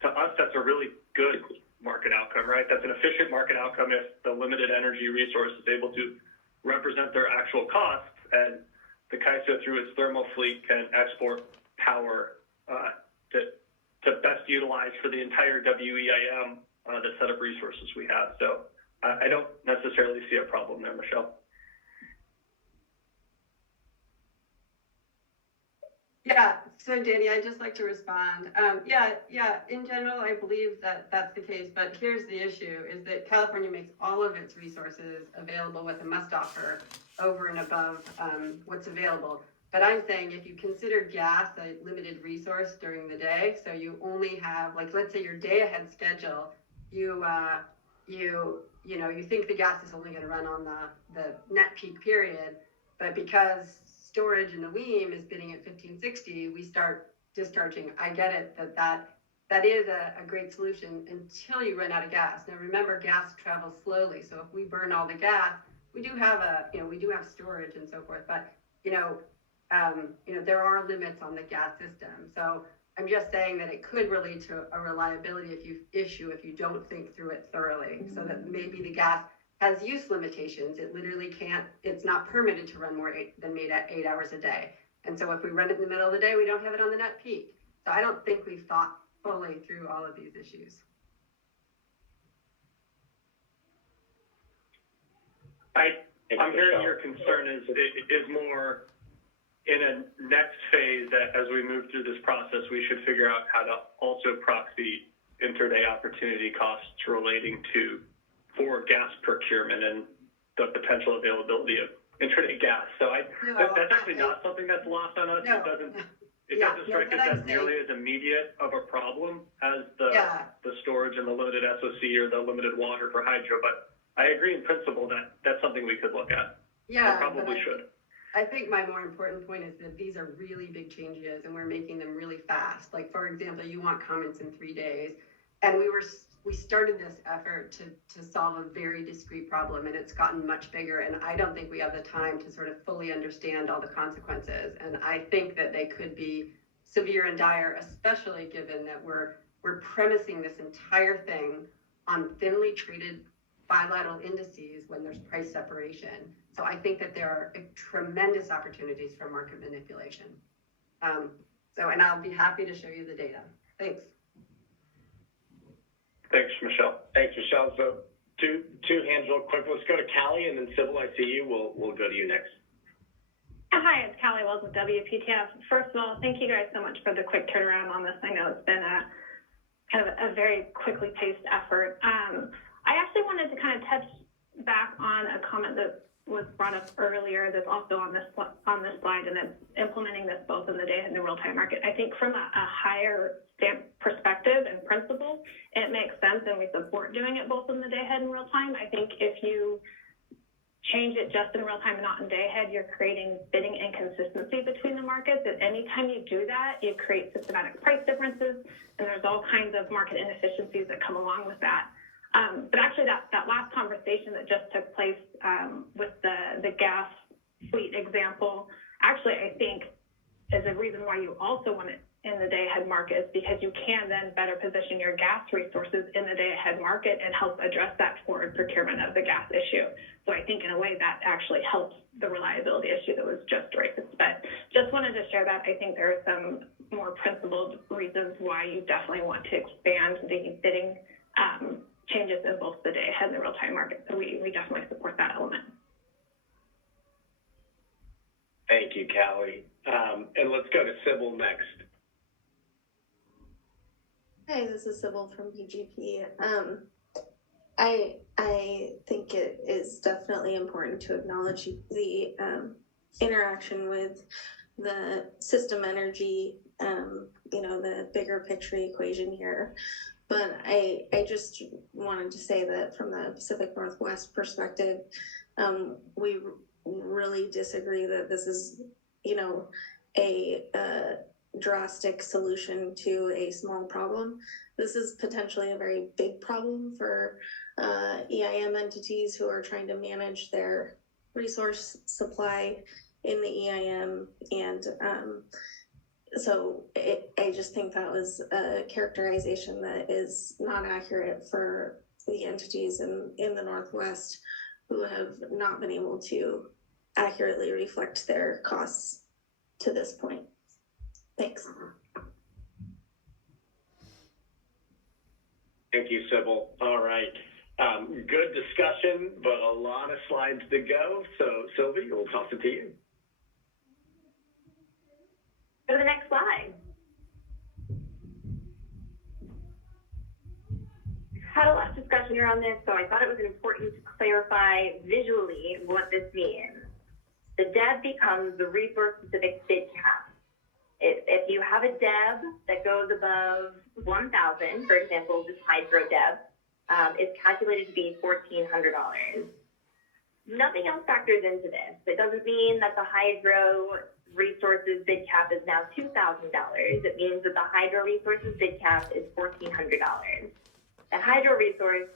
to us, that's a really good market outcome, right? That's an efficient market outcome if the limited energy resource is able to represent their actual costs, and the CAISO, through its thermal fleet, can export power to best utilize for the entire WEIM, the set of resources we have. So I don't necessarily see a problem there, Michelle. Yeah, so Danny, I'd just like to respond. Yeah, in general, I believe that that's the case, but here's the issue, is that California makes all of its resources available with a must offer over and above what's available. But I'm saying if you consider gas a limited resource during the day, so you only have, like, let's say your day ahead schedule, you think the gas is only going to run on the net peak period, but because storage in the Weem is bidding at 1560, we start discharging. I get it that is a great solution until you run out of gas. Now remember, gas travels slowly, so if we burn all the gas, we do have storage and so forth, but there are limits on the gas system. So I'm just saying that it could relate to a reliability issue if you don't think through it thoroughly. So that maybe the gas has use limitations. It literally can't, it's not permitted to run more than 8 hours a day. And so if we run it in the middle of the day, we don't have it on the net peak. So I don't think we've thought fully through all of these issues. I'm hearing your concern is more in a next phase that as we move through this process, we should figure out how to also proxy intraday opportunity costs relating to for gas procurement and the potential availability of intraday gas. So that's actually not something that's lost on us. No. It doesn't strike us as nearly as immediate of a problem as the storage and the limited SOC or the limited water for hydro. But I agree in principle that that's something we could look at. Yeah, we probably should. I think my more important point is that these are really big changes and we're making them really fast. Like, for example, you want comments in 3 days, and we started this effort to solve a very discrete problem, and it's gotten much bigger, and I don't think we have the time to sort of fully understand all the consequences, and I think that they could be severe and dire, especially given that we're premising this entire thing on thinly traded bilateral indices when there's price separation. So I think that there are tremendous opportunities for market manipulation. And I'll be happy to show you the data. Thanks. Thanks, Michelle. Thanks, Michelle. So two hands real quick. Let's go to Callie, and then Sybil, I see you. We'll go to you next. Hi, it's Callie Wells with WPTF. First of all, thank you guys so much for the quick turnaround on this. I know it's been a very quickly paced effort. I actually wanted to kind of touch back on a comment that was brought up earlier that's also on this slide, and it's implementing this both in the day and the real-time market. I think from a higher stamp perspective and principle, it makes sense, and we support doing it both in the day ahead and real time. I think if you change it just in real time and not in day ahead, you're creating bidding inconsistency between the markets. And anytime you do that, you create systematic price differences, and there's all kinds of market inefficiencies that come along with that. But actually that last conversation that just took place with the gas fleet example, actually I think is a reason why you also want it in the day ahead market, is because you can then better position your gas resources in the day ahead market and help address that forward procurement of the gas issue. So I think in a way that actually helps the reliability issue that was just raised. But just wanted to share that. I think there are some more principled reasons why you definitely want to expand the bidding changes in both the day ahead and the real time market. So we definitely support that element. Thank you, Callie. And let's go to Sybil next. Hi, this is Sybil from PGP. I think it is definitely important to acknowledge the interaction with the system energy, the bigger picture equation here. But I just wanted to say that from the Pacific Northwest perspective, we really disagree that this is, a drastic solution to a small problem. This is potentially a very big problem for EIM entities who are trying to manage their resource supply in the EIM, and so I just think that was a characterization that is not accurate for the entities in the Northwest who have not been able to accurately reflect their costs to this point. Thanks. Thank you, Sybil. All right. Good discussion, but a lot of slides to go. So, Sylvie, we'll toss it to you. For the next question around this, so I thought it was important to clarify visually what this means. The DEB becomes the resource-specific bid cap. If you have a DEB that goes above 1,000, for example, this hydro DEB, is calculated to be $1,400. Nothing else factors into this. It doesn't mean that the hydro resources bid cap is now $2,000. It means that the hydro resources bid cap is $1,400. The hydro resource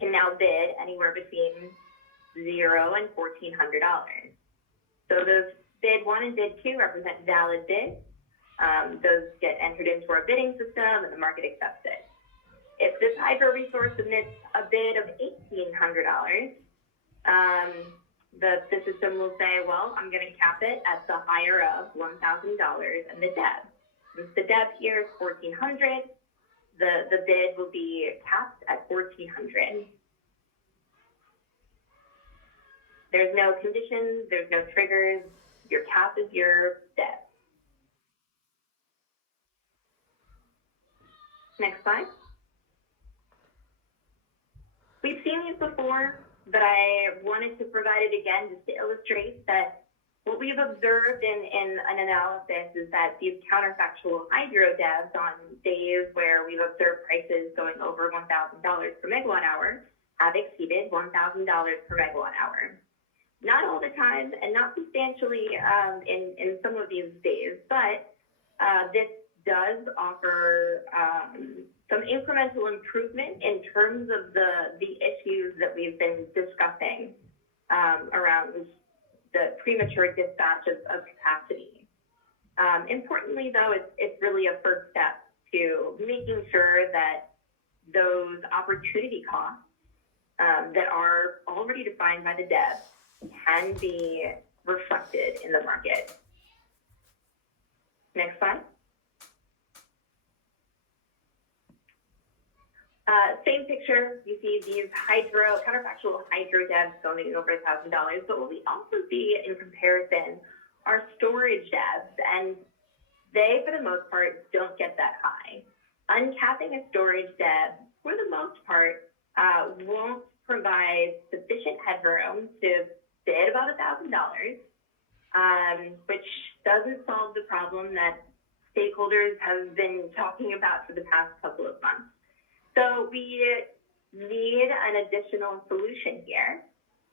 can now bid anywhere between $0 and $1,400. So those bid 1 and bid 2 represent valid bids. Those get entered into our bidding system and the market accepts it. If this hydro resource submits a bid of $1,800, the system will say, well, I'm going to cap it at the higher of $1,000 and the DEB. Since the DEB here is $1,400, the bid will be capped at $1,400. There's no conditions, there's no triggers. Your cap is your DEB. Next slide. We've seen these before, but I wanted to provide it again just to illustrate that what we've observed in an analysis is that these counterfactual hydro DEBs on days where we've observed prices going over $1,000 per megawatt hour have exceeded $1,000 per megawatt hour. Not all the time and not substantially in some of these days, but this does offer some incremental improvement in terms of the issues that we've been discussing around the premature dispatch of capacity. Importantly, though, it's really a first step to making sure that those opportunity costs that are already defined by the DEB can be reflected in the market. Next slide. Same picture, you see these counterfactual hydro DEBs going over $1,000, but what we also see in comparison are storage DEBs, and they, for the most part, don't get that high. Uncapping a storage DEB, for the most part, won't provide sufficient headroom to bid about $1,000, which doesn't solve the problem that stakeholders have been talking about for the past couple of months. So we need an additional solution here.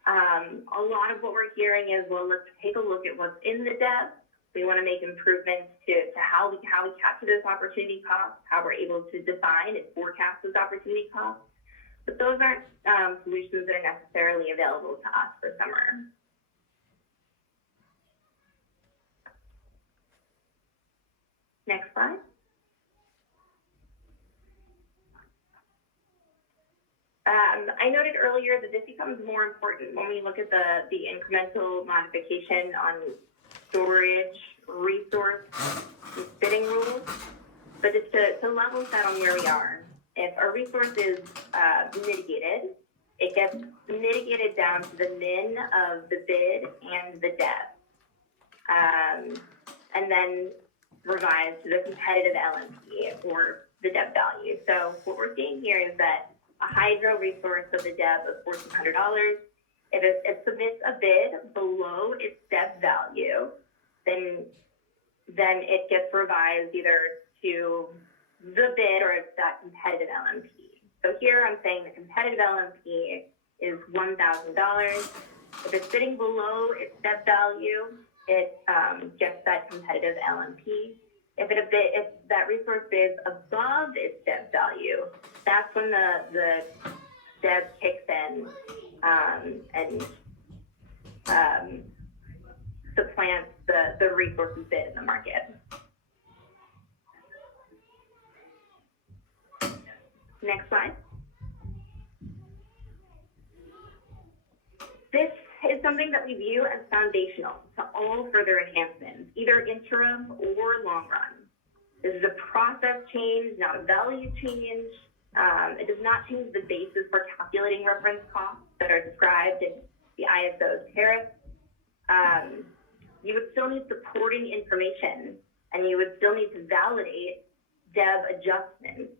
A lot of what we're hearing is, well, let's take a look at what's in the DEB. We want to make improvements to how we capture those opportunity costs, how we're able to define and forecast those opportunity costs. But those aren't solutions that are necessarily available to us for summer. Next slide. I noted earlier that this becomes more important when we look at the incremental modification on storage resource bidding rules. But just to level set on where we are, if a resource is mitigated, it gets mitigated down to the min of the bid and the DEB, and then revised to the competitive LMP or the DEB value. So what we're seeing here is that a hydro resource of the DEB of $1,400, if it submits a bid below its DEB value, then it gets revised either to the bid or that competitive LMP. So here I'm saying the competitive LMP is $1,000. If it's bidding below its DEB value, it gets that competitive LMP. If that resource bids above its DEB value, that's when the DEB kicks in and supplants the resources bid in the market. Next slide. This is something that we view as foundational to all further enhancements, either interim or long run. This is a process change, not a value change. It does not change the basis for calculating reference costs that are described in the ISO's tariff. You would still need supporting information, and you would still need to validate DEB adjustments.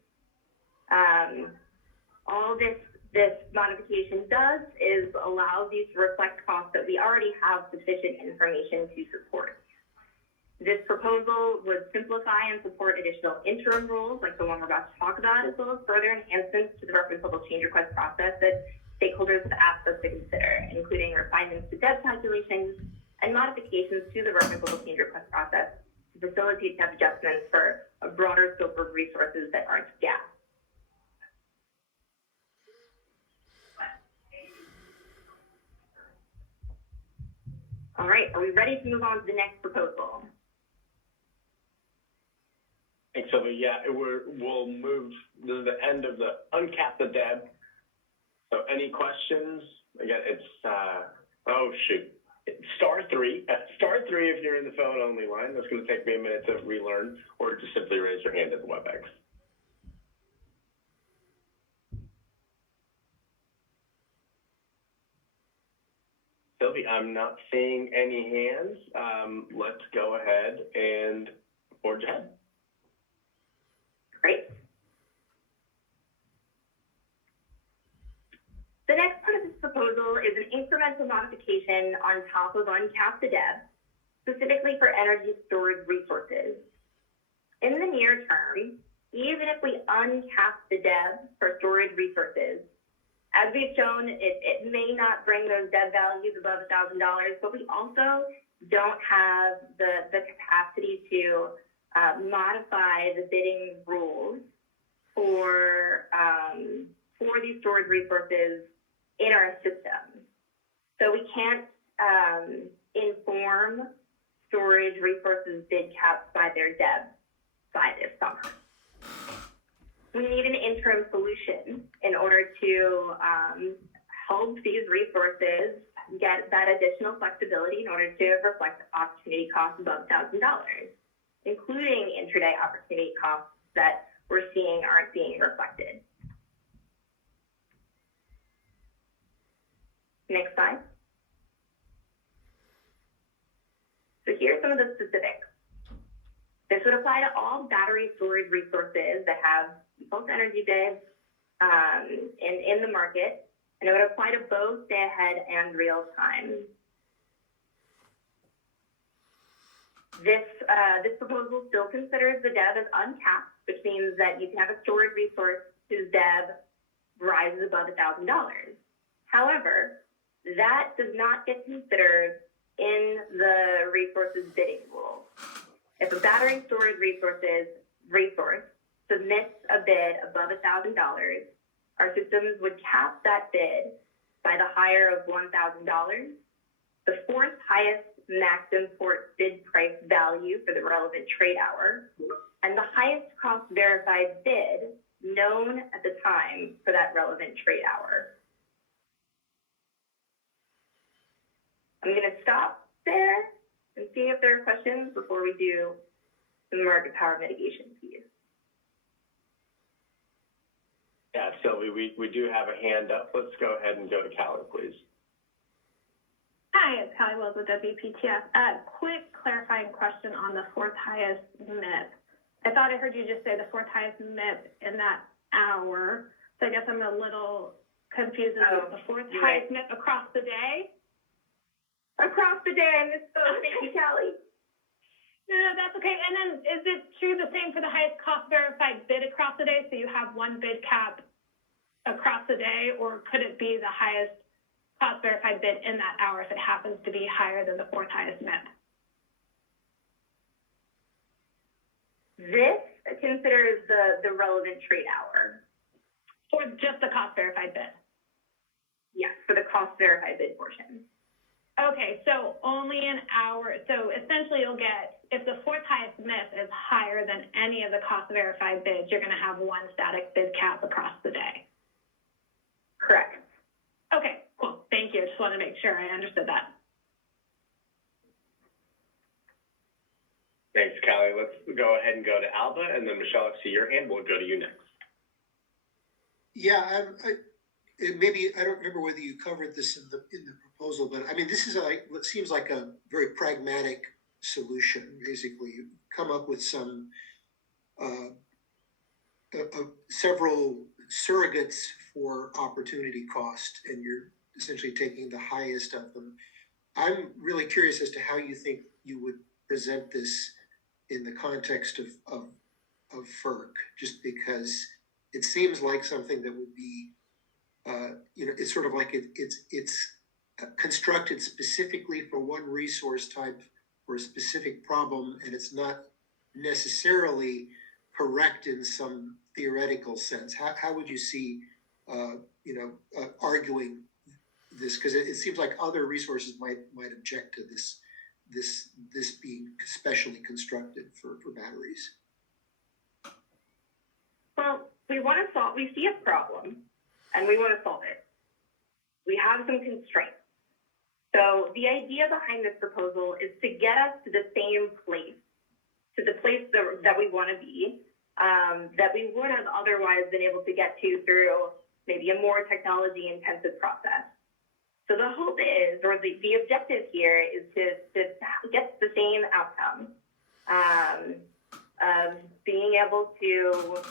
All this this modification does is allow these to reflect costs that we already have sufficient information to support. This proposal would simplify and support additional interim rules like the one we're about to talk about, as well as further enhancements to the reference-level change request process that stakeholders have asked us to consider, including refinements to debt calculations and modifications to the reference-level change request process to facilitate step adjustments for a broader scope of resources that aren't gas. All right, are we ready to move on to the next proposal? Thanks, Sylvia. Yeah, we'll move, this is the end of the uncap the DEB. So any questions? Again, it's, oh shoot, it's star three if you're in the phone only line. That's gonna take me a minute to relearn, or just simply raise your hand at the WebEx. Sylvie, I'm not seeing any hands. Let's go ahead and forge ahead. Great. The next part of this proposal is an incremental modification on top of uncap the DEB, specifically for energy storage resources. In the near term, even if we uncap the DEB for storage resources, as we've shown, it may not bring those DEB values above $1,000, but we also don't have the capacity to modify the bidding rules for these storage resources in our system. So we can't inform storage resources bid caps by their DEB by this summer. We need an interim solution in order to help these resources get that additional flexibility in order to reflect opportunity costs above $1,000, including intraday opportunity costs that we're seeing aren't being reflected. Next slide. So here are some of the specifics. This would apply to all battery storage resources that have both energy bids in the market, and it would apply to both day ahead and real time. This proposal still considers the DEB as uncapped, which means that you can have a storage resource whose DEB rises above $1,000. However, that does not get considered in the resources bidding rules. If a battery storage resource submits a bid above $1,000, our systems would cap that bid by the higher of $1,000, the fourth highest max import bid price value for the relevant trade hour, and the highest cost verified bid known at the time for that relevant trade hour. I'm going to stop there and see if there are questions before we do the market power mitigation piece. Yeah, Sylvie, we do have a hand up. Let's go ahead and go to Callie, please. Hi, it's Callie Wells with WPTF. Quick clarifying question on the fourth highest MIP. I thought I heard you just say the fourth highest MIP in that hour, so I guess I'm a little confused about the fourth highest MIP across the day. Across the day, I misspoke. Thank you, Callie. No, that's okay. And then is it true the same for the highest cost verified bid across the day? So you have one bid cap across the day, or could it be the highest cost verified bid in that hour if it happens to be higher than the fourth highest MIP? This considers the relevant trade hour. Or just the cost verified bid? Yes, for the cost verified bid portion. Okay, so only an hour. So essentially you'll get, if the fourth highest MIP is higher than any of the cost verified bids, you're going to have one static bid cap across the day. Correct. Okay, cool. Thank you. I just wanted to make sure I understood that. Thanks, Callie. Let's go ahead and go to Alba, and then Michelle, I see your hand. We'll go to you next. Yeah, maybe, I don't remember whether you covered this in the proposal, but I mean, this is what seems like a very pragmatic solution. Basically, you come up with some several surrogates for opportunity cost, and you're essentially taking the highest of them. I'm really curious as to how you think you would present this in the context of FERC, just because it seems like something that would be, it's sort of like it's constructed specifically for one resource type for a specific problem, and it's not necessarily correct in some theoretical sense. How would you see, arguing this? Because it seems like other resources might object to this being specially constructed for batteries. Well, we see a problem and we want to solve it. We have some constraints. So the idea behind this proposal is to get us to the same place, to the place that we want to be, that we would have otherwise been able to get to through maybe a more technology intensive process. So the hope is, or the objective here is to get the same outcome, of being able to,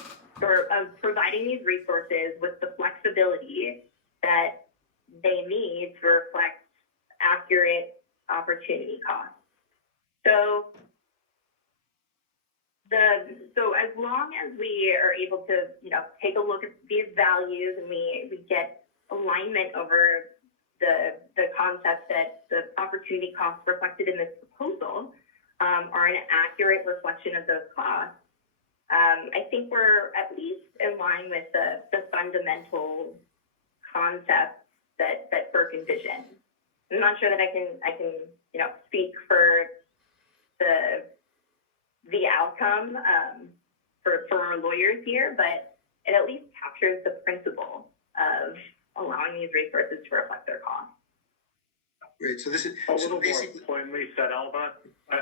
or of providing these resources with the flexibility that they need to reflect accurate opportunity costs. So as long as we are able to, take a look at these values and we get alignment over the concept that the opportunity costs reflected in this proposal are an accurate reflection of those costs, I think we're at least in line with the fundamental concepts that FERC envisions. I'm not sure that I can speak for the outcome for our lawyers here, but it at least captures the principle of allowing these resources to reflect their costs. Great. So this is a little more plainly said, Alba.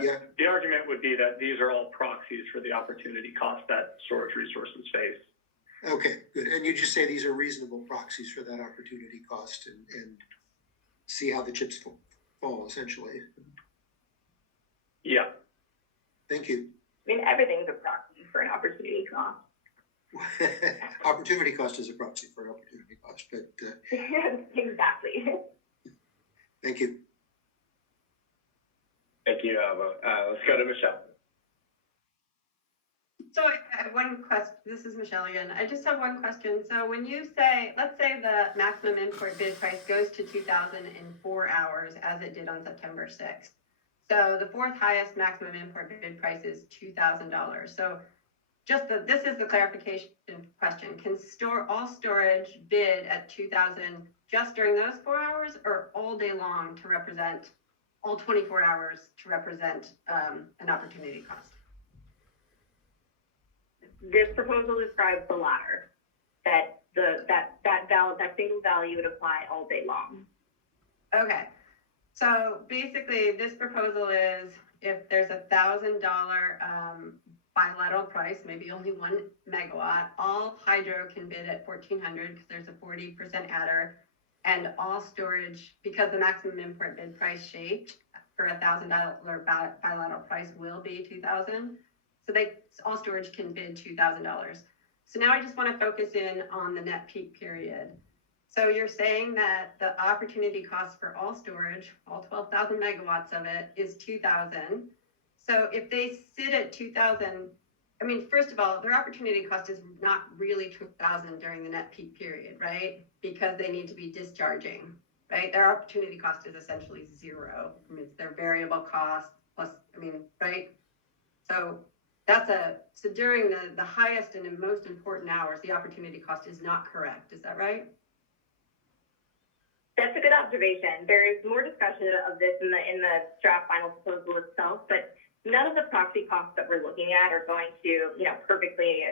Yeah. The argument would be that these are all proxies for the opportunity cost that storage resources face. Okay, good. And you just say these are reasonable proxies for that opportunity cost, and see how the chips fall, essentially. Yeah. Thank you. I mean, everything's a proxy for an opportunity cost. Opportunity cost is a proxy for an opportunity cost, but Exactly. thank you. Thank you, Alva. Let's go to Michelle. So I have one question. This is Michelle again. I just have one question. So when you say, let's say the maximum import bid price goes to 2,000 in 4 hours, as it did on September 6th. So the fourth highest maximum import bid price is $2,000. So this is the clarification question. Can all storage bid at 2,000 just during those 4 hours, or all day long to represent, all 24 hours to represent an opportunity cost? This proposal describes the latter, that that single value would apply all day long. Okay, so basically this proposal is if there's $1,000 bilateral price, maybe only 1 megawatt, all hydro can bid at 1,400 because there's a 40% adder, and all storage, because the maximum import bid price shaped for $1,000 bilateral price will be 2,000. So all storage can bid $2,000. So now I just want to focus in on the net peak period. So you're saying that the opportunity cost for all storage, all 12,000 megawatts of it, is 2,000. So if they sit at 2,000, I mean, first of all, their opportunity cost is not really 2,000 during the net peak period, right? Because they need to be discharging, right? Their opportunity cost is essentially zero. I mean, it's their variable cost plus, right? So so during the highest and the most important hours, the opportunity cost is not correct. Is that right? That's a good observation. There is more discussion of this in the draft final proposal itself, but none of the proxy costs that we're looking at are going to, perfectly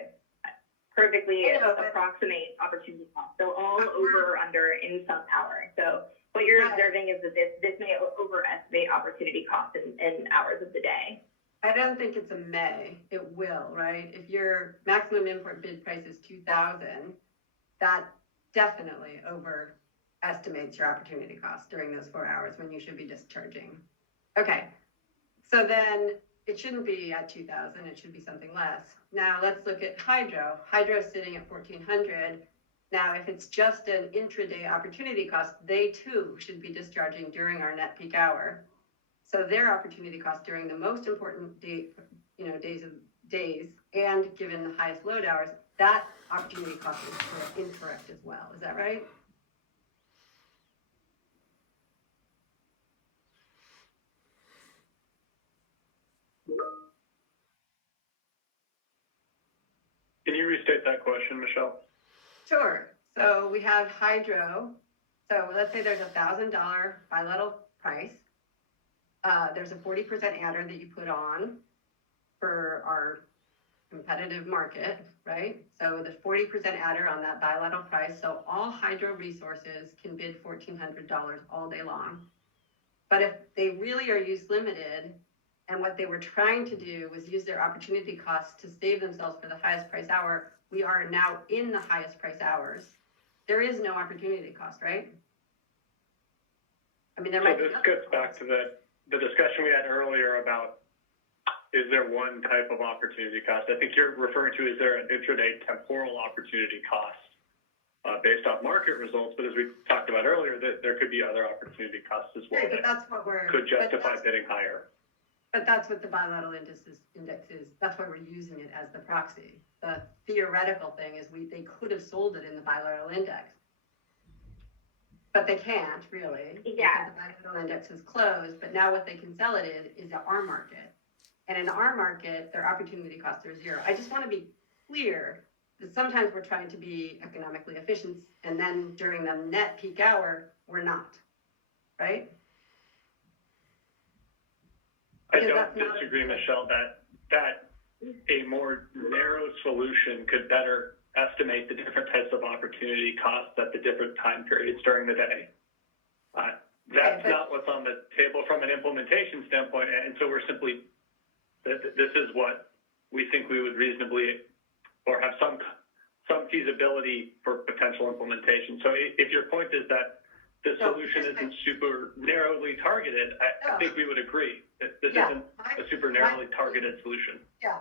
approximate opportunity costs. They'll all over or under in some power. So what you're observing is that this may overestimate opportunity costs in hours of the day. I don't think it's a may. It will, right? If your maximum import bid price is 2,000, that definitely overestimates your opportunity cost during those 4 hours when you should be discharging. Okay, so then it shouldn't be at 2,000, it should be something less. Now, let's look at hydro. Hydro's sitting at 1,400. Now, if it's just an intraday opportunity cost, they too should be discharging during our net peak hour. So their opportunity cost during the most important days and given the highest load hours, that opportunity cost is incorrect as well. Is that right? Can you restate that question, Michelle? Sure. So we have hydro. So let's say there's $1,000 bilateral price. There's a 40% adder that you put on for our competitive market, right? So the 40% adder on that bilateral price. So all hydro resources can bid $1,400 all day long. But if they really are use limited, and what they were trying to do was use their opportunity costs to save themselves for the highest price hour, we are now in the highest price hours. There is no opportunity cost, right? I mean, there might be. So this gets back to the discussion we had earlier about, is there one type of opportunity cost? I think you're referring to, is there an intraday temporal opportunity cost based off market results? But as we talked about earlier, that there could be other opportunity costs as well Right, but that's what could justify bidding higher. But that's what the bilateral index is. That's why we're using it as the proxy. The theoretical thing is they could have sold it in the bilateral index. But they can't really. Yeah. Because the bilateral index is closed, but now what they can sell it is our market. And in our market, their opportunity costs are zero. I just want to be clear that sometimes we're trying to be economically efficient, and then during the net peak hour, we're not, right? I don't disagree, Michelle, that a more narrow solution could better estimate the different types of opportunity costs at the different time periods during the day. That's not what's on the table from an implementation standpoint, and so we're simply, this is what we think we would reasonably, or have some feasibility for potential implementation. So if your point is that the solution isn't super narrowly targeted, I think we would agree that this isn't a super narrowly targeted solution. Yeah.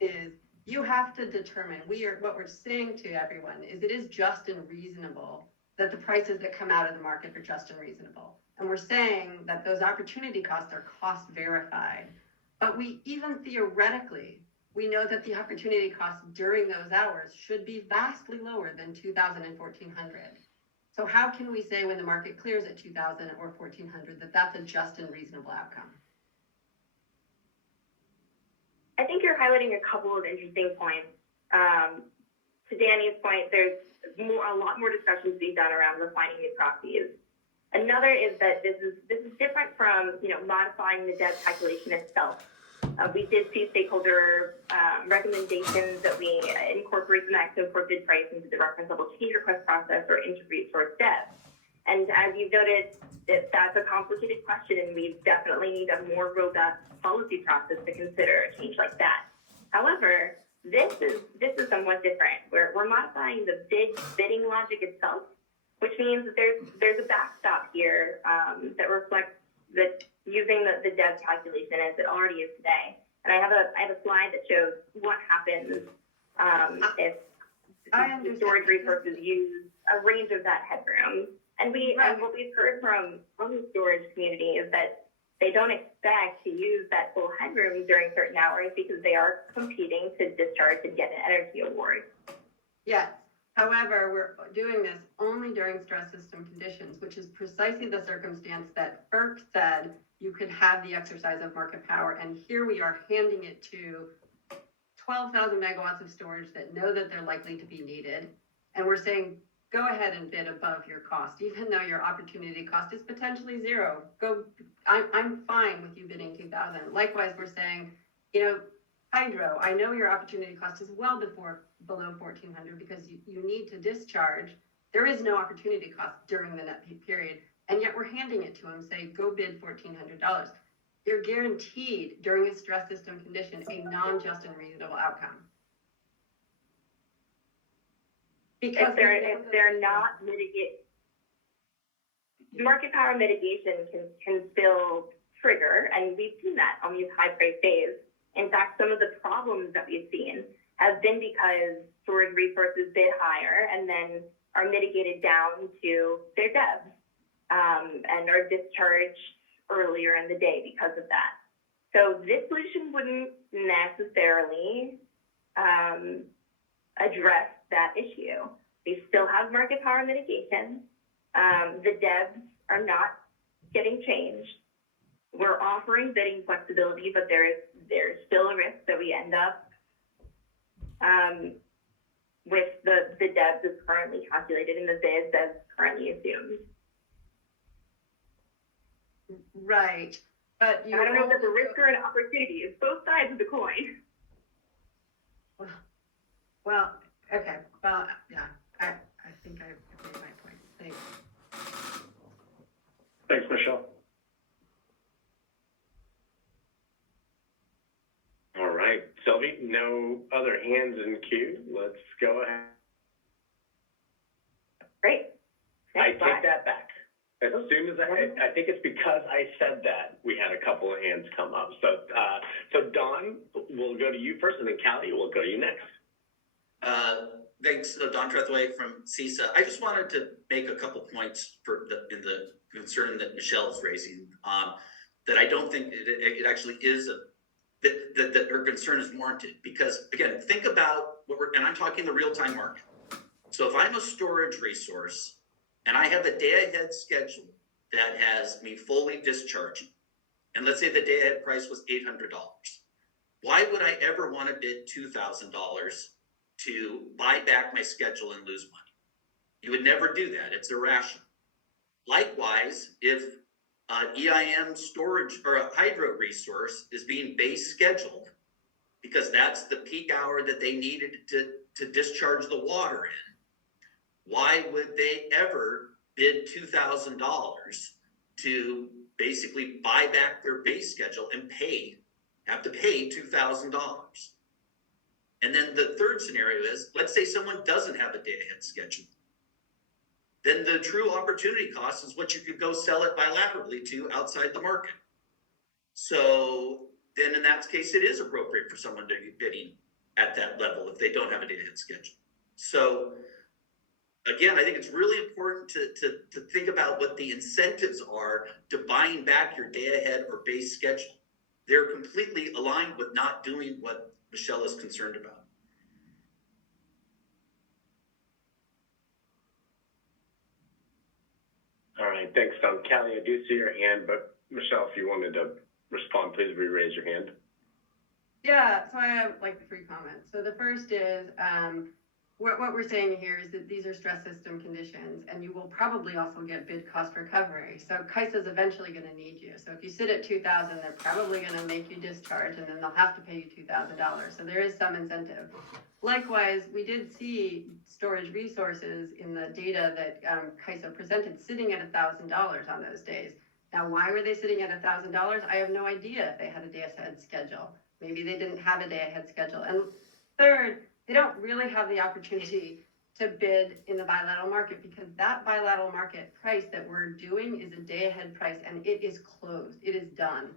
Is you have to determine, what we're saying to everyone is it is just and reasonable that the prices that come out of the market are just and reasonable. And we're saying that those opportunity costs are cost verified. But we even theoretically, we know that the opportunity costs during those hours should be vastly lower than 2,000 and 1,400. So how can we say when the market clears at 2,000 or 1,400 that that's a just and reasonable outcome? I think you're highlighting a couple of interesting points. To Danny's point, there's a lot more discussions being done around refining the proxies. Another is that this is different from modifying the debt calculation itself. We did see stakeholder recommendations that we incorporate the maximum for bid price into the reference level change request process or into resource depth. And as you've noted, that's a complicated question, and we definitely need a more robust policy process to consider a change like that. However, this is somewhat different. We're modifying the bidding logic itself, which means that there's a backstop here that reflects that using the debt calculation as it already is today. And I have a slide that shows what happens if the storage resources use a range of that headroom. And what we've heard from the storage community is that they don't expect to use that full headroom during certain hours because they are competing to discharge and get an energy award. Yes. However, we're doing this only during stress system conditions, which is precisely the circumstance that FERC said you could have the exercise of market power. And here we are handing it to 12,000 megawatts of storage that know that they're likely to be needed. And we're saying, go ahead and bid above your cost, even though your opportunity cost is potentially zero. I'm fine with you bidding 2,000. Likewise, we're saying, hydro, I know your opportunity cost is well below 1,400 because you need to discharge. There is no opportunity cost during the net peak period, and yet we're handing it to them, say, go bid $1,400. You're guaranteed during a stress system condition a non-just and reasonable outcome. Because if they're not mitigated, market power mitigation can still trigger, and we've seen that on these high price days. In fact, some of the problems that we've seen have been because storage resources bid higher and then are mitigated down to their debts, and are discharged earlier in the day because of that. So this solution wouldn't necessarily address that issue. We still have market power mitigation. The debts are not getting changed. We're offering bidding flexibility, but there's still a risk that we end up with the debts as currently calculated in the bids as currently assumed. Right, but you. I don't know if that's a risk or an opportunity. It's both sides of the coin. Well, okay, well, yeah, I think I made my point. Thanks. Thanks, Michelle. All right, Sylvie, no other hands in queue. Let's go ahead. Great. I Next slide. take that back. As soon as I think it's because I said that, we had a couple of hands come up. So Dawn, we'll go to you first, and then Callie, we'll go to you next. Thanks, Don Trethway from CISA. I just wanted to make a couple points in the concern that Michelle is raising, that I don't think it actually is that her concern is warranted. Because again, think about and I'm talking the real-time market. So if I'm a storage resource and I have a day-ahead schedule that has me fully discharging, and let's say the day-ahead price was $800, why would I ever want to bid $2,000 to buy back my schedule and lose money? You would never do that. It's irrational. Likewise, if an EIM storage or a hydro resource is being base scheduled because that's the peak hour that they needed to discharge the water in, why would they ever bid $2,000 to basically buy back their base schedule and have to pay $2,000? And then the third scenario is, let's say someone doesn't have a day-ahead schedule. Then the true opportunity cost is what you could go sell it bilaterally to outside the market. So then in that case, it is appropriate for someone to be bidding at that level if they don't have a day-ahead schedule. So again, I think it's really important to think about what the incentives are to buying back your day-ahead or base schedule. They're completely aligned with not doing what Michelle is concerned about. All right, thanks, Don. Callie, I do see your hand, but Michelle, if you wanted to respond, please re-raise your hand. Yeah, so I have like 3 comments. So the first is, what we're saying here is that these are stress system conditions, and you will probably also get bid cost recovery. So CAISO is eventually going to need you. So if you sit at 2,000, they're probably going to make you discharge, and then they'll have to pay you $2,000. So there is some incentive. Likewise, we did see storage resources in the data that CAISO presented sitting at $1,000 on those days. Now, why were they sitting at $1,000? I have no idea if they had a day-ahead schedule. Maybe they didn't have a day-ahead schedule. And third, they don't really have the opportunity to bid in the bilateral market, because that bilateral market price that we're doing is a day-ahead price, and it is closed. It is done.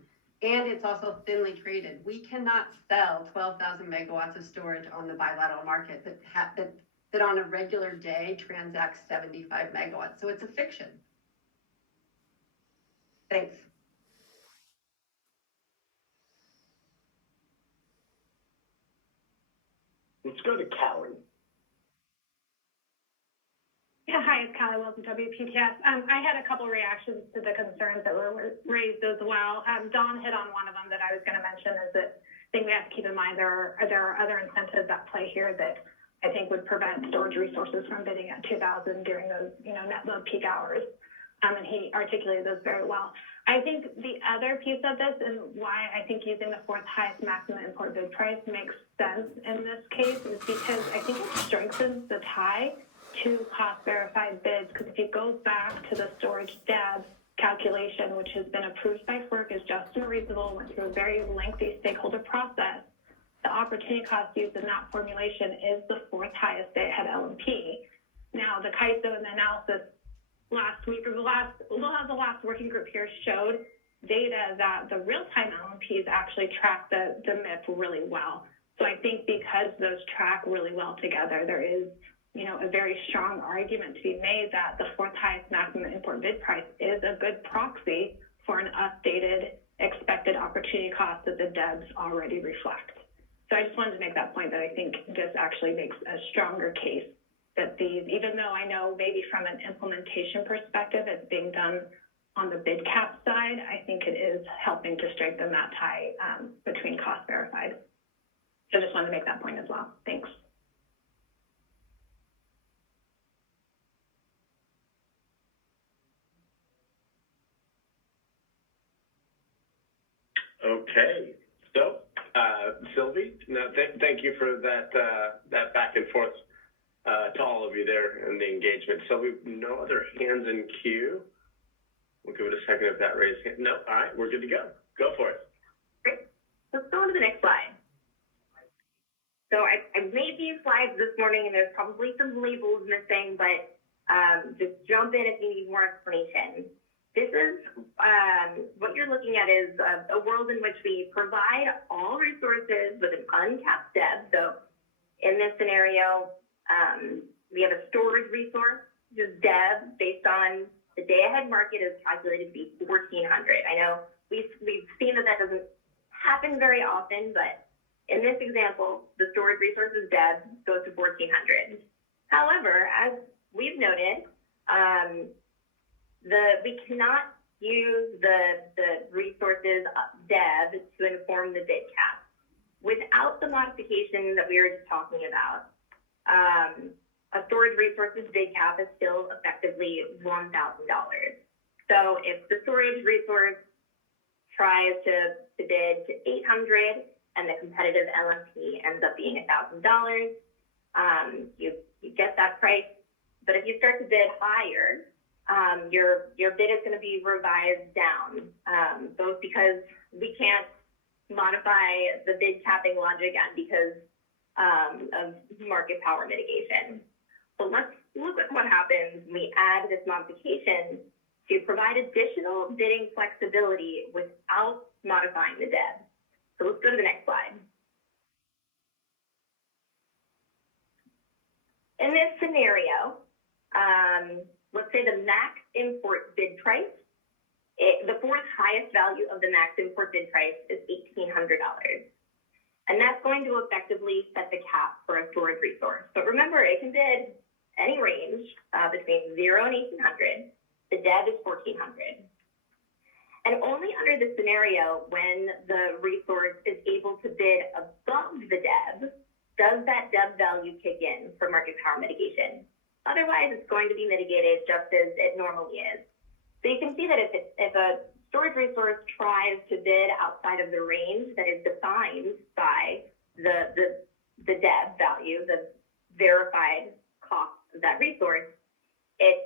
And it's also thinly traded. We cannot sell 12,000 megawatts of storage on the bilateral market that on a regular day transacts 75 megawatts. So it's a fiction. Thanks. Let's go to Callie. Yeah, hi, it's Callie Wilson, WPTF. I had a couple reactions to the concerns that were raised as well. Dawn hit on one of them that I was going to mention, is that I think we have to keep in mind there are other incentives at play here that I think would prevent storage resources from bidding at 2,000 during those, net load peak hours. And he articulated those very well. I think the other piece of this, and why I think using the 4th highest maximum import bid price makes sense in this case, is because I think it strengthens the tie to cost verified bids. Because if you go back to the storage DAB calculation, which has been approved by FERC as just and reasonable, went through a very lengthy stakeholder process, the opportunity cost used in that formulation is the 4th highest day-ahead LMP. Now, the CAISO and the analysis last week, or the last working group here showed data that the real-time LMPs actually track the MIP really well. So I think because those track really well together, there is, you know, a very strong argument to be made that the fourth highest maximum import bid price is a good proxy for an updated expected opportunity cost that the DEBs already reflect. So I just wanted to make that point that I think this actually makes a stronger case that these, even though I know maybe from an implementation perspective it's being done on the bid cap side, I think it is helping to strengthen that tie between cost verified. So I just wanted to make that point as well. Thanks. Okay, so, Sylvie, no, thank you for that, that back and forth, to all of you there and the engagement. So we've no other hands in queue. We'll give it a second if that raised hand. No, all right, we're good to go. Go for it. Great. Let's go on to the next slide. So I made these slides this morning, and there's probably some labels missing, but just jump in if you need more explanation. This is, what you're looking at is a world in which we provide all resources with an uncapped DEB. So in this scenario, we have a storage resource, this DEB, based on the day-ahead market is calculated to be 1,400. I know we've seen that doesn't happen very often, but in this example, the storage resources DEB goes to 1,400. However, as we've noted, we cannot use the resources DEB to inform the bid cap. Without the modification that we were just talking about, a storage resources bid cap is still effectively $1,000. So if the storage resource tries to bid to 800 and the competitive LMP ends up being $1,000, you get that price. But if you start to bid higher, your bid is going to be revised down, both because we can't modify the bid capping logic and because of market power mitigation. So let's look at what happens when we add this modification to provide additional bidding flexibility without modifying the DEB. So let's go to the next slide. In this scenario, let's say the max import bid price, the fourth highest value of the max import bid price is $1,800. And that's going to effectively set the cap for a storage resource. But remember, it can bid any range between 0 and 1,800. The DEB is 1,400. And only under this scenario, when the resource is able to bid above the DEB, does that DEB value kick in for market power mitigation. Otherwise, it's going to be mitigated just as it normally is. So you can see that if a storage resource tries to bid outside of the range that is defined by the DEB value, the verified cost of that resource, it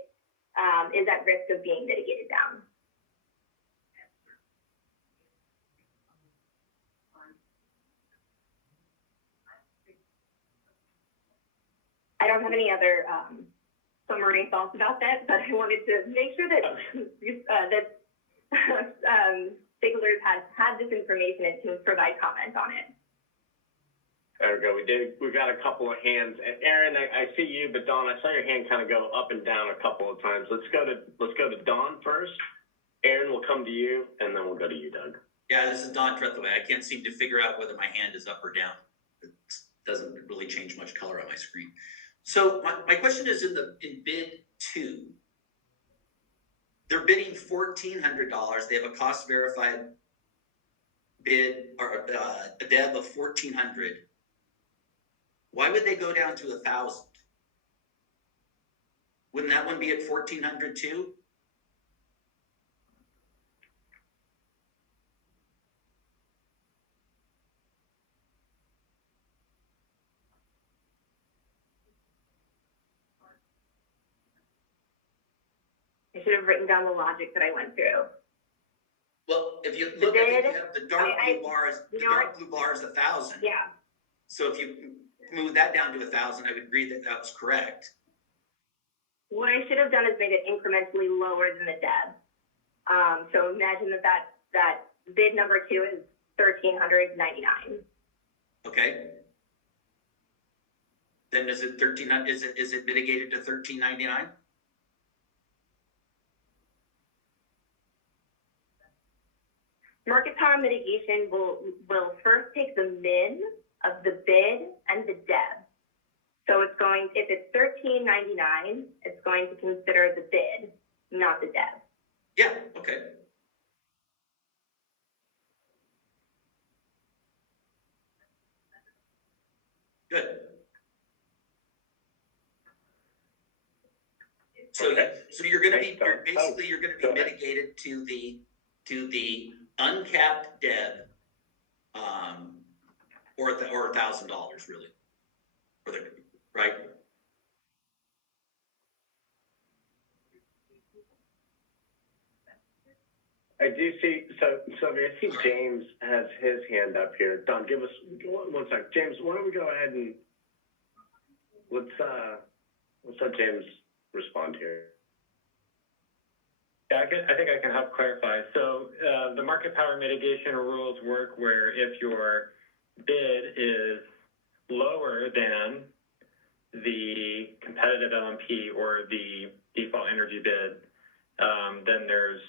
is at risk of being mitigated down. I don't have any other summary thoughts about that, but I wanted to make sure that stakeholders had this information and can provide comments on it. There we go. We've got a couple of hands. And Aaron, I see you, but Dawn, I saw your hand kind of go up and down a couple of times. Let's go to Dawn first. Aaron, we'll come to you, and then we'll go to you, Doug. Yeah, this is Don Trethewey. I can't seem to figure out whether my hand is up or down. It doesn't really change much color on my screen. So my question is in bid 2, they're bidding $1,400. They have a cost verified bid or a DEB of $1,400. Why would they go down to 1,000? Wouldn't that one be at $1,400 too? I should have written down the logic that I went through. Well, if you look at it, you have the dark blue bars. The dark blue bar is 1,000. Yeah. So if you move that down to 1,000, I would agree that that was correct. What I should have done is made it incrementally lower than the DEB. So imagine that that bid number 2 is $1,399. Okay. Then is it is it mitigated to $1,399? Market power mitigation will first take the min of the bid and the deb. So it's going, if it's $1,399, it's going to consider the bid, not the deb. Yeah, okay. Good. So, so you're gonna be, you're gonna be mitigated to the uncapped deb, or $1,000 really, for the, right? I do see, so Sylvia, I see James has his hand up here. Don, give us one sec. James, why don't we go ahead and let's let James respond here. Yeah, I think I can help clarify. So the market power mitigation rules work where if your bid is lower than the competitive LMP or the default energy bid, then there's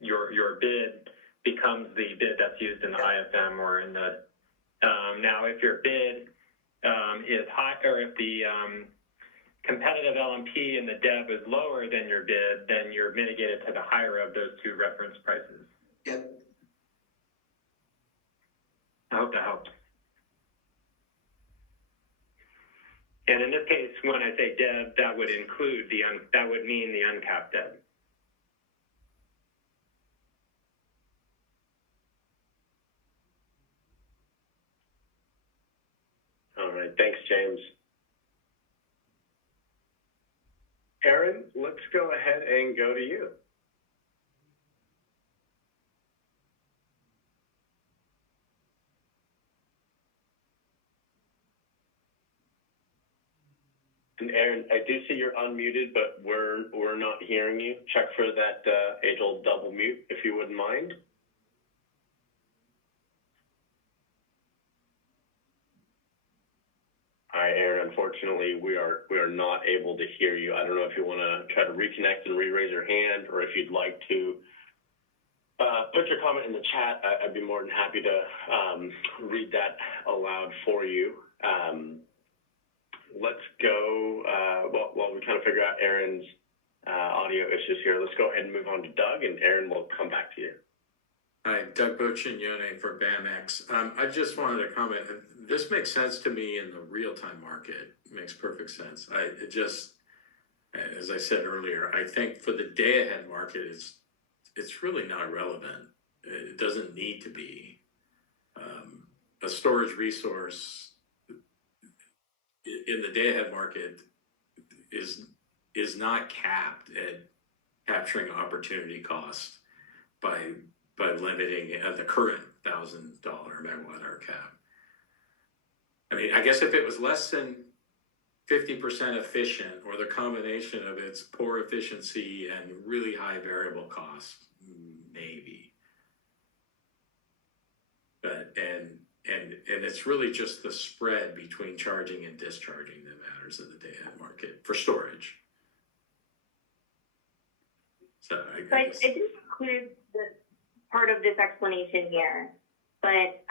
your bid becomes the bid that's used in the IFM or in the now if your bid is high, or if the competitive LMP and the DEB is lower than your bid, then you're mitigated to the higher of those two reference prices. Yep. I hope that helps. And in this case, when I say DEB, that would include that would mean the uncapped DEB. All right, thanks, James. Aaron, let's go ahead and go to you. And Aaron, I do see you're unmuted, but we're not hearing you. Check for that age-old double mute, if you wouldn't mind. All right, Aaron, unfortunately, we are not able to hear you. I don't know if you want to try to reconnect and re-raise your hand, or if you'd like to put your comment in the chat. I'd be more than happy to read that aloud for you. Let's go, while we kind of figure out Aaron's audio issues here, let's go ahead and move on to Doug, and Aaron will come back to you. Hi, Doug Boccignone for BAMX. I just wanted to comment, this makes sense to me in the real-time market. It makes perfect sense. It just, as I said earlier, I think for the day-ahead market, it's really not relevant. It doesn't need to be. A storage resource in the day-ahead market is not capped at capturing opportunity cost by limiting the current $1,000 megawatt-hour cap. I mean, I guess if it was less than 50% efficient, or the combination of its poor efficiency and really high variable cost, maybe. But and it's really just the spread between charging and discharging that matters in the day-ahead market for storage. So I guess. I didn't include this part of this explanation here, but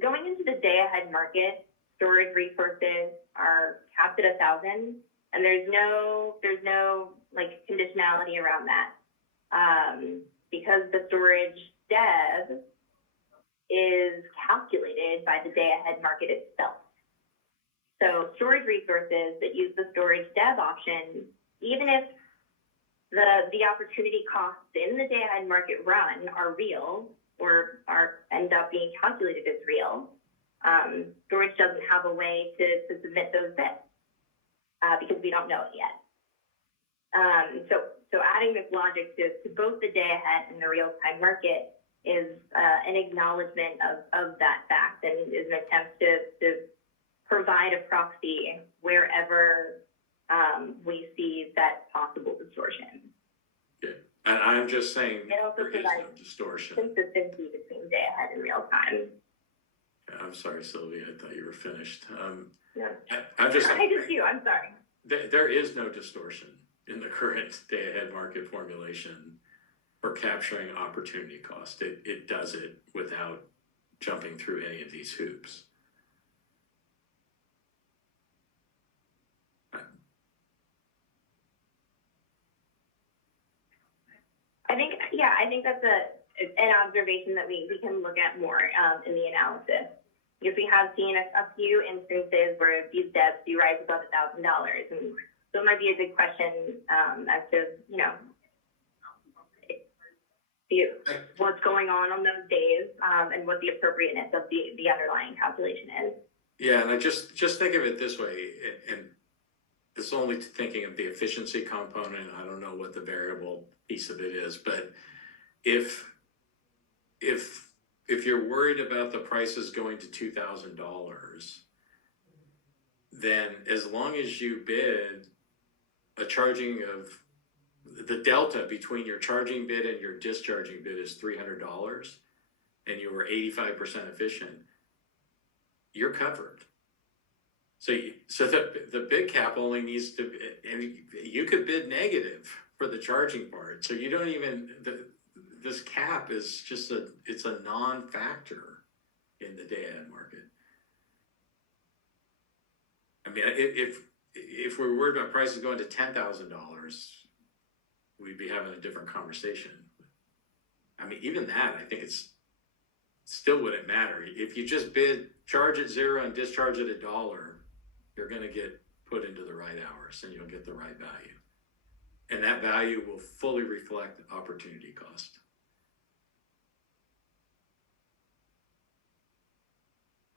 going into the day-ahead market, storage resources are capped at 1,000, and there's no like conditionality around that, because the storage DEB is calculated by the day-ahead market itself. So storage resources that use the storage DEB option, even if the opportunity costs in the day-ahead market run are real, or end up being calculated as real, storage doesn't have a way to submit those bids because we don't know it yet. So adding this logic to both the day-ahead and the real-time market is an acknowledgement of that fact, and is an attempt to provide a proxy wherever we see that possible distortion. Yeah. And I'm just saying It also there is no provides distortion. consistency between day ahead and real time. I'm sorry, Sylvia, I thought you were finished. Yeah. I'm just I saying, just you, I'm sorry. there is no distortion in the current day-ahead market formulation for capturing opportunity cost. It does it without jumping through any of these hoops. I think that's an observation that we can look at more in the analysis. Because we have seen a few instances where these debts do rise above $1,000. And so it might be a good question as to, what's going on those days and what the appropriateness of the underlying calculation is. Yeah, and I just think of it this way, and it's only thinking of the efficiency component. I don't know what the variable piece of it is, but if you're worried about the prices going to $2,000, then as long as you bid a charging of the delta between your charging bid and your discharging bid is $300, and you were 85% efficient, you're covered. So the bid cap only needs to, and you could bid negative for the charging part. So you don't even, this cap is just it's a non-factor in the day-ahead market. I mean, if we're worried about prices going to $10,000, we'd be having a different conversation. I mean, even that, I think it's still wouldn't matter. If you just bid, charge at $0 and discharge at $1, you're going to get put into the right hours and you'll get the right value. And that value will fully reflect opportunity cost.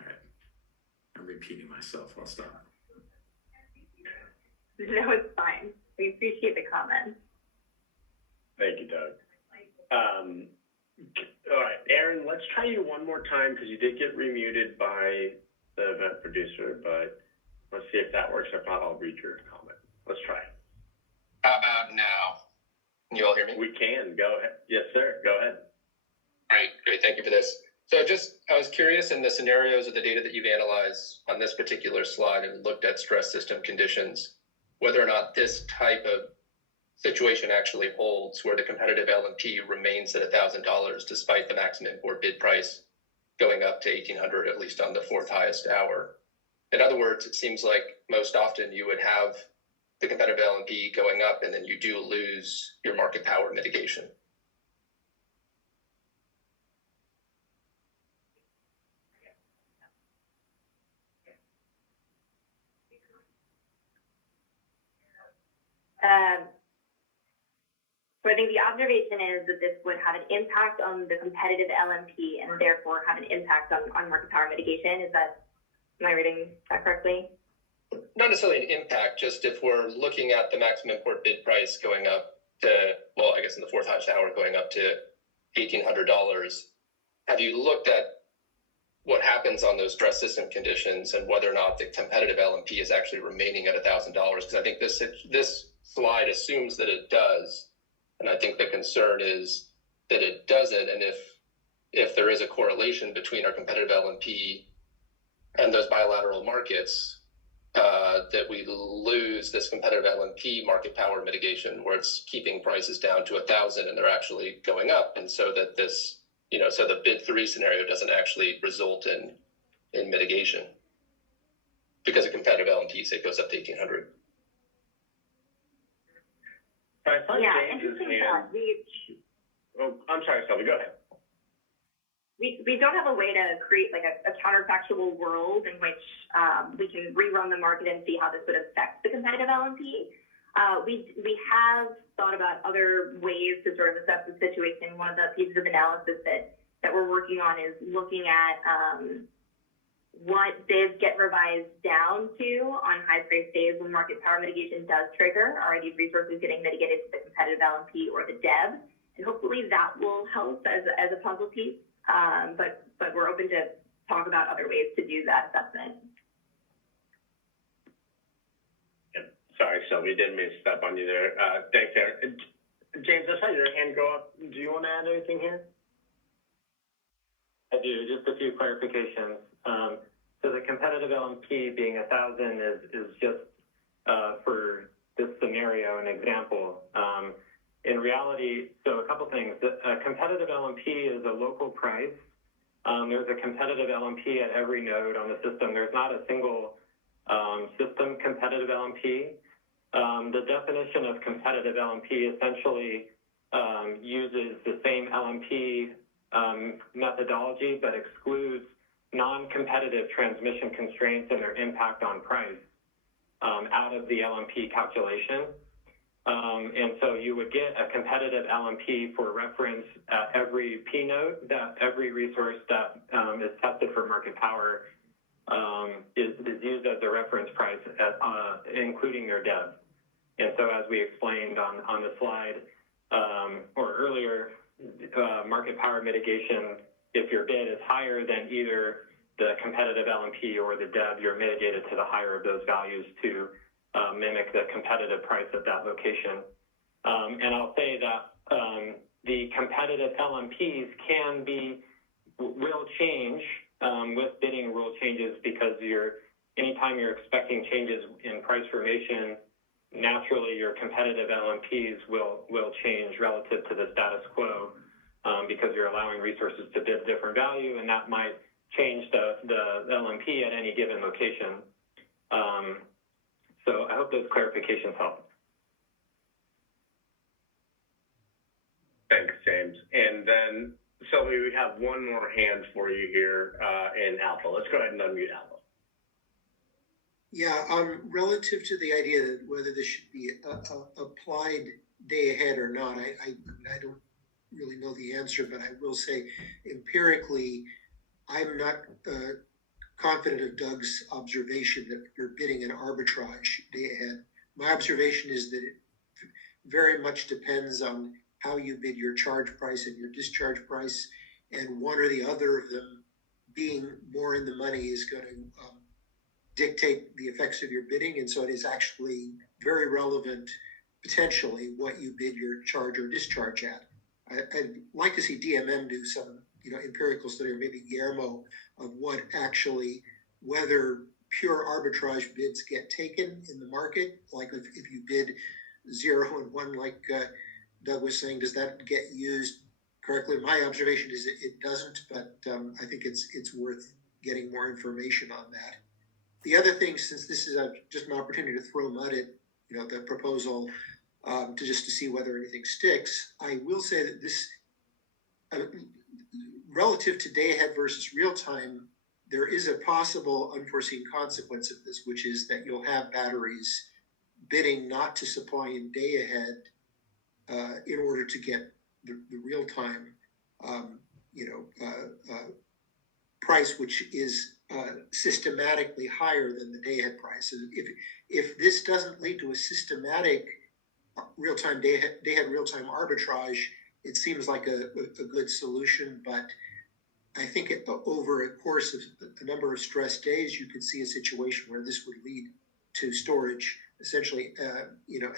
All right. I'm repeating myself. I'll stop. No, it's fine. We appreciate the comments. Thank you, Doug. All right, Aaron, let's try you one more time because you did get remuted by the event producer, but let's see if that works. If not, I'll read your comment. Let's try. How about now? Can you all hear me? We can. Go ahead. Yes, sir. Go ahead. All right, great. Thank you for this. So I was curious in the scenarios of the data that you've analyzed on this particular slide and looked at stress system conditions, whether or not this type of situation actually holds where the competitive LMP remains at $1,000 despite the maximum import bid price going up to $1,800, at least on the fourth highest hour. In other words, it seems like most often you would have the competitive LMP going up and then you do lose your market power mitigation. So I think the observation is that this would have an impact on the competitive LMP and therefore have an impact on market power mitigation. Am I reading that correctly? Not necessarily an impact, just if we're looking at the maximum import bid price going up to, well, I guess in the fourth highest hour going up to $1,800, have you looked at what happens on those stress system conditions and whether or not the competitive LMP is actually remaining at $1,000? Because I think this slide assumes that it does. And I think the concern is that it doesn't. And if there is a correlation between our competitive LMP and those bilateral markets, that we lose this competitive LMP market power mitigation where it's keeping prices down to 1,000 and they're actually going up. And so that this, so the bid 3 scenario doesn't actually result in mitigation because a competitive LMP, say, goes up to 1,800. Yeah, interesting thought. I'm sorry, Sylvie, go ahead. We don't have a way to create like a counterfactual world in which we can rerun the market and see how this would affect the competitive LMP. We have thought about other ways to sort of assess the situation. One of the pieces of analysis that we're working on is looking at what bids get revised down to on high price days when market power mitigation does trigger. Are these resources getting mitigated to the competitive LMP or the DEB? And hopefully that will help as a puzzle piece. But we're open to talk about other ways to do that assessment. Sorry, Sylvie, didn't mean to step on you there. Thanks, Aaron. James, I saw your hand go up. Do you want to add anything here? I do, just a few clarifications. So the competitive LMP being 1,000 is just for this scenario, an example. In reality, so a couple things. A competitive LMP is a local price. There's a competitive LMP at every node on the system. There's not a single system competitive LMP. The definition of competitive LMP essentially uses the same LMP methodology, but excludes non-competitive transmission constraints and their impact on price out of the LMP calculation. And so you would get a competitive LMP for reference at every P node, that every resource that is tested for market power is used as a reference price, including their dev. And so as we explained on the slide or earlier, market power mitigation, if your bid is higher than either the competitive LMP or the dev, you're mitigated to the higher of those values to mimic the competitive price at that location. And I'll say that the competitive LMPs will change with bidding rule changes, because anytime you're expecting changes in price formation, naturally your competitive LMPs will change relative to the status quo, because you're allowing resources to bid different value, and that might change the LMP at any given location. So I hope those clarifications help. Thanks, James. And then, Sylvie, we have one more hand for you here in Alpha. Let's go ahead and unmute Alpha. Yeah, relative to the idea that whether this should be applied day ahead or not, I don't really know the answer, but I will say empirically, I'm not confident of Doug's observation that you're bidding an arbitrage day ahead. My observation is that it very much depends on how you bid your charge price and your discharge price, and one or the other of them being more in the money is going to dictate the effects of your bidding. And so it is actually very relevant, potentially, what you bid your charge or discharge at. I'd like to see DMM do some empirical study, or maybe Guillermo, of what actually, whether pure arbitrage bids get taken in the market, like if you bid 0 and 1, like Doug was saying, does that get used correctly? My observation is it doesn't, but I think it's worth getting more information on that. The other thing, since this is just an opportunity to throw mud at the proposal, to see whether anything sticks, I will say that this, relative to day ahead versus real time, there is a possible unforeseen consequence of this, which is that you'll have batteries bidding not to supply in day ahead in order to get the real time price, which is systematically higher than the day ahead price. And if this doesn't lead to a systematic real time day ahead real time arbitrage, it seems like a good solution. But I think over a course of a number of stress days, you could see a situation where this would lead to storage essentially,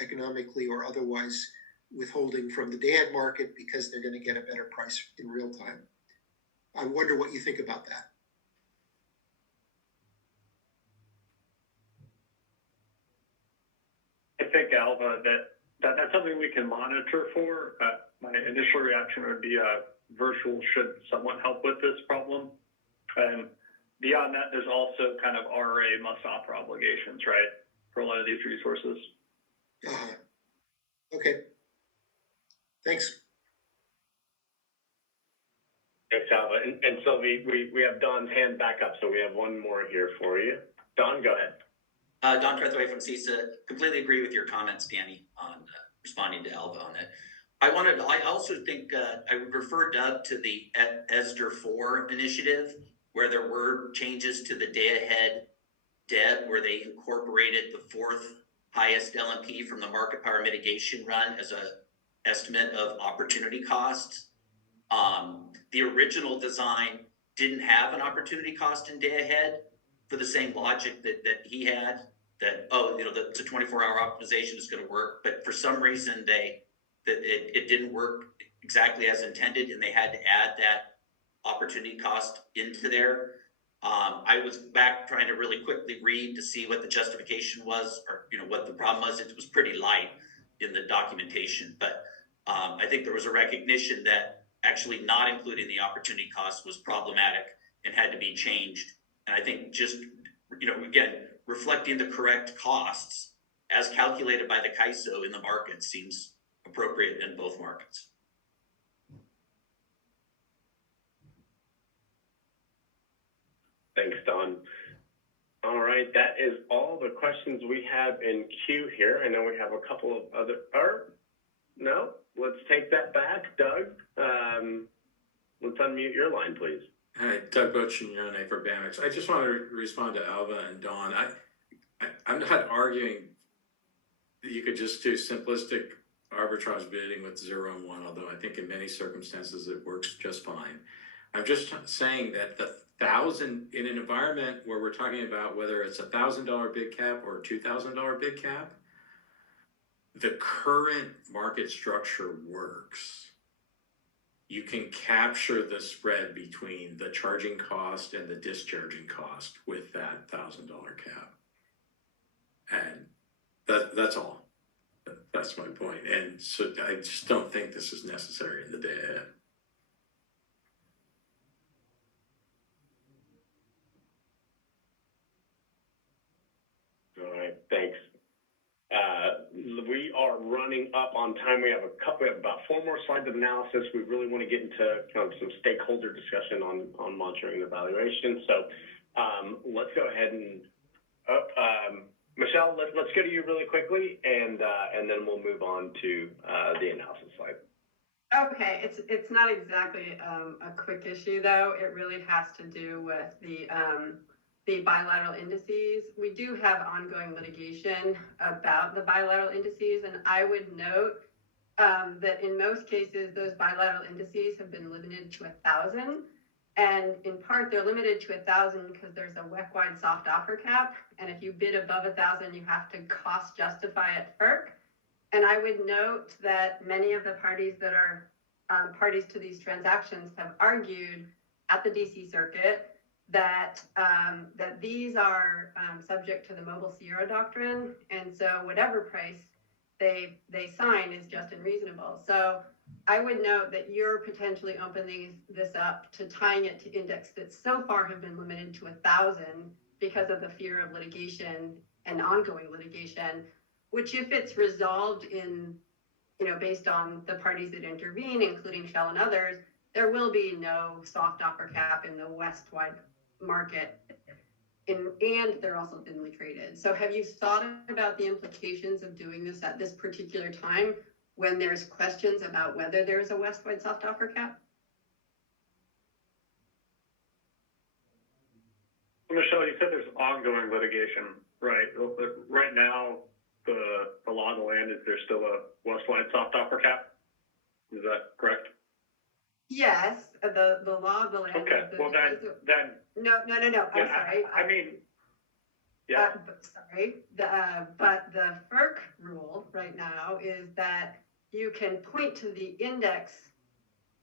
economically or otherwise withholding from the day ahead market because they're going to get a better price in real time. I wonder what you think about that. I think, Alva, that's something we can monitor for. My initial reaction would be virtual should someone help with this problem. And beyond that, there's also kind of RA must offer obligations, right, for a lot of these resources. Okay. Thanks. Thanks, Alva. And Sylvie, we have Don's hand back up, so we have one more here for you. Don, go ahead. Don Trethewey from CISA. Completely agree with your comments, Danny, on responding to Alva on it. I also think I would refer Doug to the ESDR 4 initiative, where there were changes to the day ahead DEB, where they incorporated the fourth highest LMP from the market power mitigation run as a estimate of opportunity costs. The original design didn't have an opportunity cost in day ahead for the same logic that he had, that, it's a 24-hour optimization is going to work. But for some reason, they that it didn't work exactly as intended, and they had to add that opportunity cost into there. I was back trying to really quickly read to see what the justification was, or, you know, what the problem was. It was pretty light in the documentation, but I think there was a recognition that actually not including the opportunity cost was problematic and had to be changed. And I think just, you know, again, reflecting the correct costs as calculated by the CAISO in the market seems appropriate in both markets. Thanks, Don. All right, that is all the questions we have in queue here. I know we have a couple of other, no, let's take that back. Doug, let's unmute your line, please. Hi, Doug Boccignone for BAMX. I just want to respond to Alva and Dawn. I'm not arguing that you could just do simplistic arbitrage bidding with 0 and 1, although I think in many circumstances it works just fine. I'm just saying that the 1,000 in an environment where we're talking about whether it's $1,000 bid cap or $2,000 bid cap, the current market structure works. You can capture the spread between the charging cost and the discharging cost with that $1,000 cap. And that's all. That's my point. And so I just don't think this is necessary in the day ahead. All right, thanks. We are running up on time. We have about 4 more slides of analysis. We really want to get into kind of some stakeholder discussion on monitoring and evaluation. So let's go ahead and, Michelle, let's go to you really quickly, and then we'll move on to the analysis slide. Okay, it's not exactly a quick issue though. It really has to do with the bilateral indices. We do have ongoing litigation about the bilateral indices, and I would note that in most cases, those bilateral indices have been limited to 1,000. And in part, they're limited to 1,000 because there's a WEC-wide soft offer cap. And if you bid above 1,000, you have to cost justify at FERC. And I would note that many of the parties that are parties to these transactions have argued at the DC Circuit that that these are subject to the Mobile Sierra Doctrine, and so whatever price they sign is just and reasonable. So I would note that you're potentially opening this up to tying it to index that so far have been limited to 1,000 because of the fear of litigation and ongoing litigation, which if it's resolved in, you know, based on the parties that intervene, including Shell and others, there will be no soft offer cap in the West-wide market, and they're also thinly traded. So have you thought about the implications of doing this at this particular time when there's questions about whether there's a West-wide soft offer cap? Michelle, you said there's ongoing litigation, right? Right now, the law of the land is there's still a West-wide soft offer cap. Is that correct? Yes, the law of the land. Okay, well then. No, I'm sorry. I mean, yeah. Sorry, but the FERC rule right now is that you can point to the index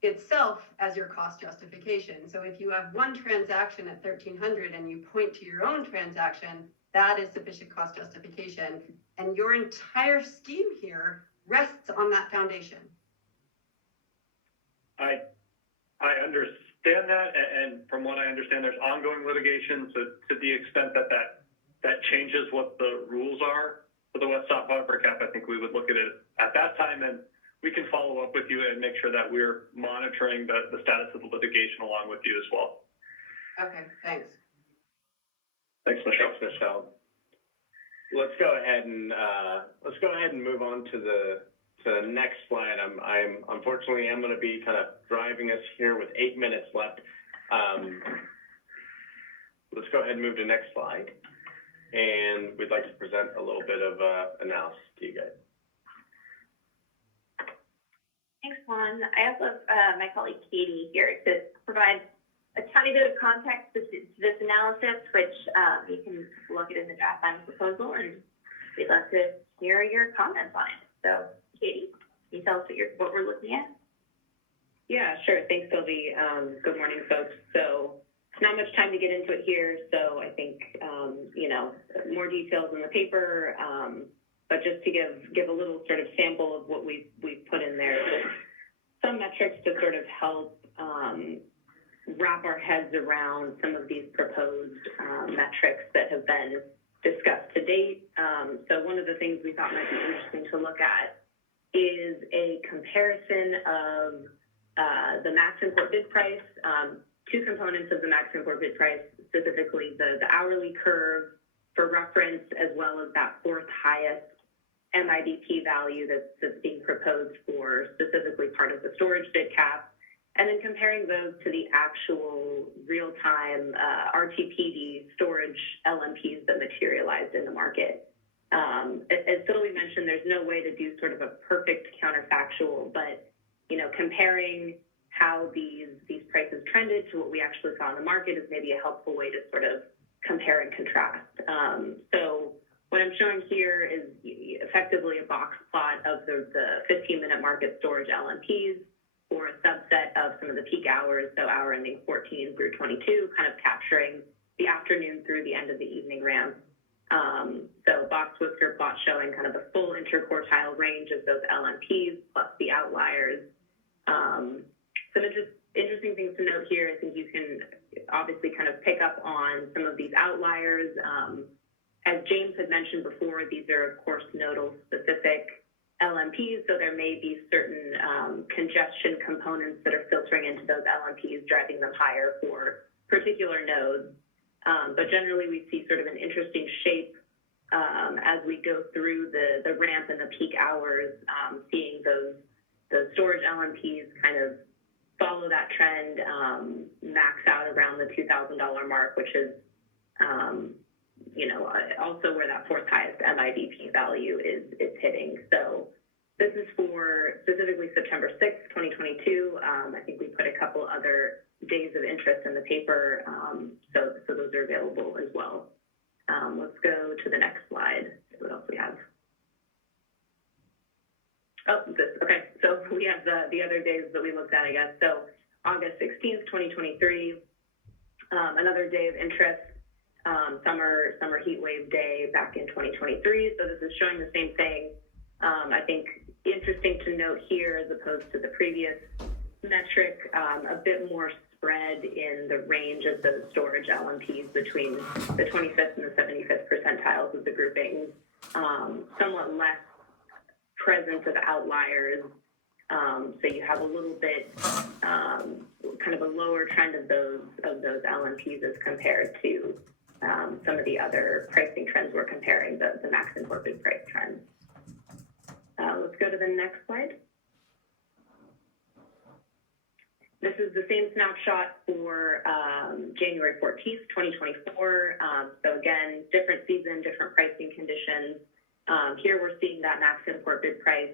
itself as your cost justification. So if you have one transaction at 1,300 and you point to your own transaction, that is sufficient cost justification. And your entire scheme here rests on that foundation. I understand that, and from what I understand, there's ongoing litigation. So to the extent that changes what the rules are for the West soft offer cap, I think we would look at it at that time, and we can follow up with you and make sure that we're monitoring the status of the litigation along with you as well. Okay, thanks. Thanks, Michelle. Thanks, Michelle. Let's go ahead and move on to the next slide. I'm unfortunately I'm going to be kind of driving us here with 8 minutes left. Let's go ahead and move to the next slide, and we'd like to present a little bit of analysis to you guys. Thanks, Juan. I also have my colleague Katie here to provide a tiny bit of context to this analysis, which you can look at in the draft final proposal, and we'd love to hear your comments on it. So, Katie, Can you tell us what we're looking at? Yeah, sure. Thanks, Sylvie. Good morning, folks. So not much time to get into it here. So I think, more details in the paper. But just to give a little sort of sample of what we've put in there, just some metrics to sort of help wrap our heads around some of these proposed metrics that have been discussed to date. So one of the things we thought might be interesting to look at is a comparison of the max import bid price, two components of the max import bid price, specifically the hourly curve for reference, as well as that fourth highest MIDP value that's being proposed for specifically part of the storage bid cap, and then comparing those to the actual real-time RTPD storage LMPs that materialized in the market. As Sylvie mentioned, there's no way to do sort of a perfect counterfactual, but comparing how these prices trended to what we actually saw in the market is maybe a helpful way to sort of compare and contrast. So what I'm showing here is effectively a box plot of the 15-minute market storage LMPs for a subset of some of the peak hours, so hour ending 14 through 22, kind of capturing the afternoon through the end of the evening ramp. So box whisker plot showing kind of the full interquartile range of those LMPs plus the outliers. Some interesting things to note here. I think you can obviously kind of pick up on some of these outliers. As James had mentioned before, these are, of course, nodal specific LMPs, so there may be certain congestion components that are filtering into those LMPs, driving them higher for particular nodes. But generally, we see sort of an interesting shape as we go through the ramp and the peak hours, seeing those storage LMPs kind of follow that trend, max out around the $2,000 mark, which is also where that fourth highest MIDP value is hitting. So this is for specifically September 6th, 2022. I think we put a couple other days of interest in the paper, so those are available as well. Let's go to the next slide, see what else we have. Okay, so we have the other days that we looked at, I guess. So August 16th, 2023, another day of interest. Summer heat wave day back in 2023. So this is showing the same thing. I think interesting to note here, as opposed to the previous metric, a bit more spread in the range of those storage LMPs between the 25th and the 75th percentiles of the groupings. Somewhat less presence of outliers. So you have a little bit kind of a lower trend of those LMPs as compared to some of the other pricing trends we're comparing, the max import bid price trends. Let's go to the next slide. This is the same snapshot for January 14th, 2024. So again, different season, different pricing conditions. Here we're seeing that max import bid price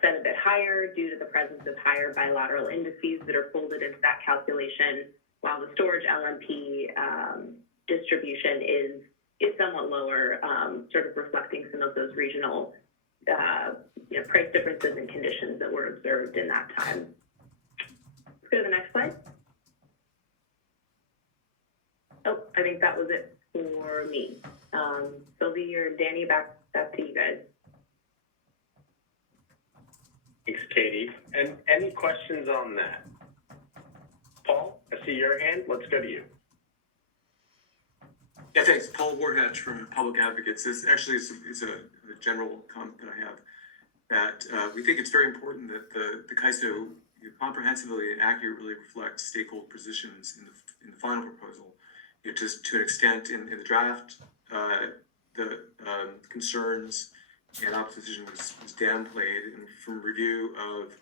set a bit higher due to the presence of higher bilateral indices that are folded into that calculation, while the storage LMP distribution is somewhat lower, sort of reflecting some of those regional price differences and conditions that were observed in that time. Let's go to the next slide. Oh, I think that was it for me. Sylvie or Danny, back to you guys. Thanks, Katie. And any questions on that? Paul, I see your hand. Let's go to you. Yeah, thanks. Paul Warhatch from Public Advocates. This actually is a general comment that I have, that we think it's very important that the CAISO comprehensively and accurately reflects stakeholder positions in the final proposal. Just to an extent in the draft, the concerns and opposition was downplayed, and from review of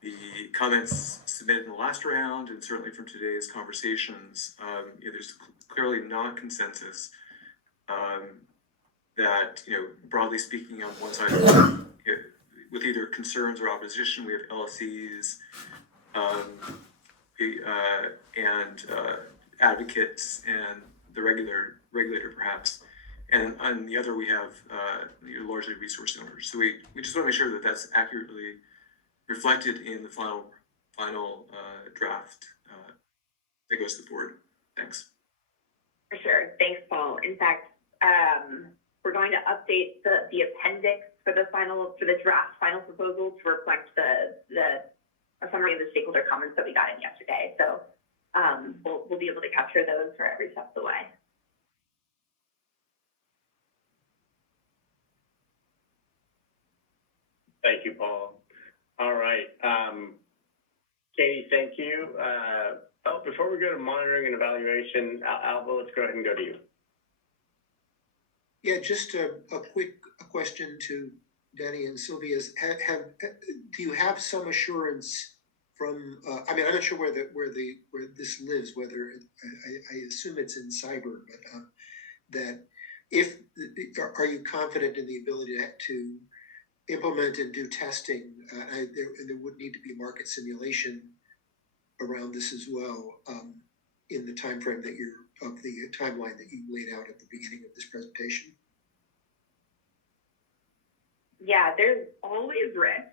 the comments submitted in the last round, and certainly from today's conversations, there's clearly not consensus that, broadly speaking, on one side, with either concerns or opposition, we have LSEs and advocates and the regulator perhaps. And on the other, we have, largely resource owners. So we just want to make sure that that's accurately reflected in the final draft that goes to the board. Thanks. For sure. Thanks, Paul. In fact, we're going to update the appendix for the draft final proposal to reflect a summary of the stakeholder comments that we got in yesterday. So we'll be able to capture those for every step of the way. Thank you, Paul. All right. Katie, thank you. Before we go to monitoring and evaluation, Alba, let's go ahead and go to you. Yeah, just a quick question to Danny and Sylvia. Do you have some assurance from? I mean, I'm not sure where this lives. Whether I assume it's in cyber, but that are you confident in the ability to implement and do testing? There would need to be market simulation around this as well, in the time frame that the timeline that you laid out at the beginning of this presentation. Yeah, there's always risk,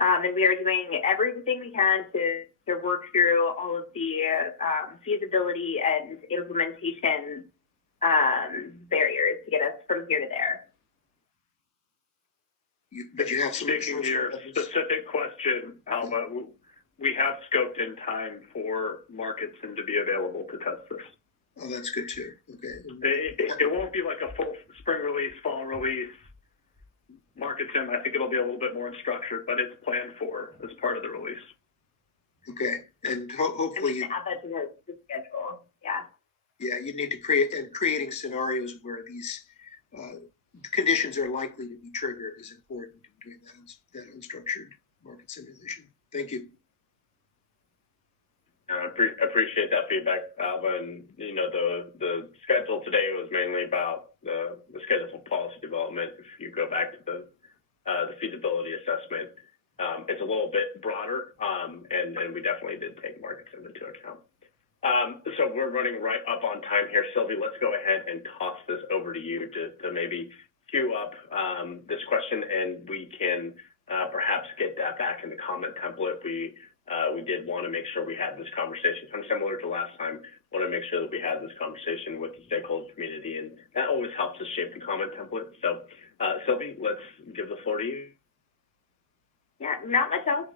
and we are doing everything we can to work through all of the feasibility and implementation barriers to get us from here to there. But you have some. Speaking to your specific question, Alba, we have scoped in time for market sim to be available to test this. Oh, that's good too. Okay. It won't be like a full spring release, fall release market sim. I think it'll be a little bit more structured, but it's planned for as part of the release. Okay, and hopefully you add that to the schedule. Yeah. Yeah, you need to creating scenarios where these conditions are likely to be triggered is important in doing that unstructured market simulation. Thank you. I appreciate that feedback, Alba. And the schedule today was mainly about the schedule for policy development. If you go back to the feasibility assessment, it's a little bit broader, and we definitely did take market sim into account. So we're running right up on time here. Sylvie, let's go ahead and toss this over to you to maybe queue up this question, and we can perhaps get that back in the comment template. We did want to make sure we had this conversation, kind of similar to last time. Want to make sure that we had this conversation with the stakeholder community, and that always helps us shape the comment template. So, Sylvie, let's give the floor to you. Yeah, not much else.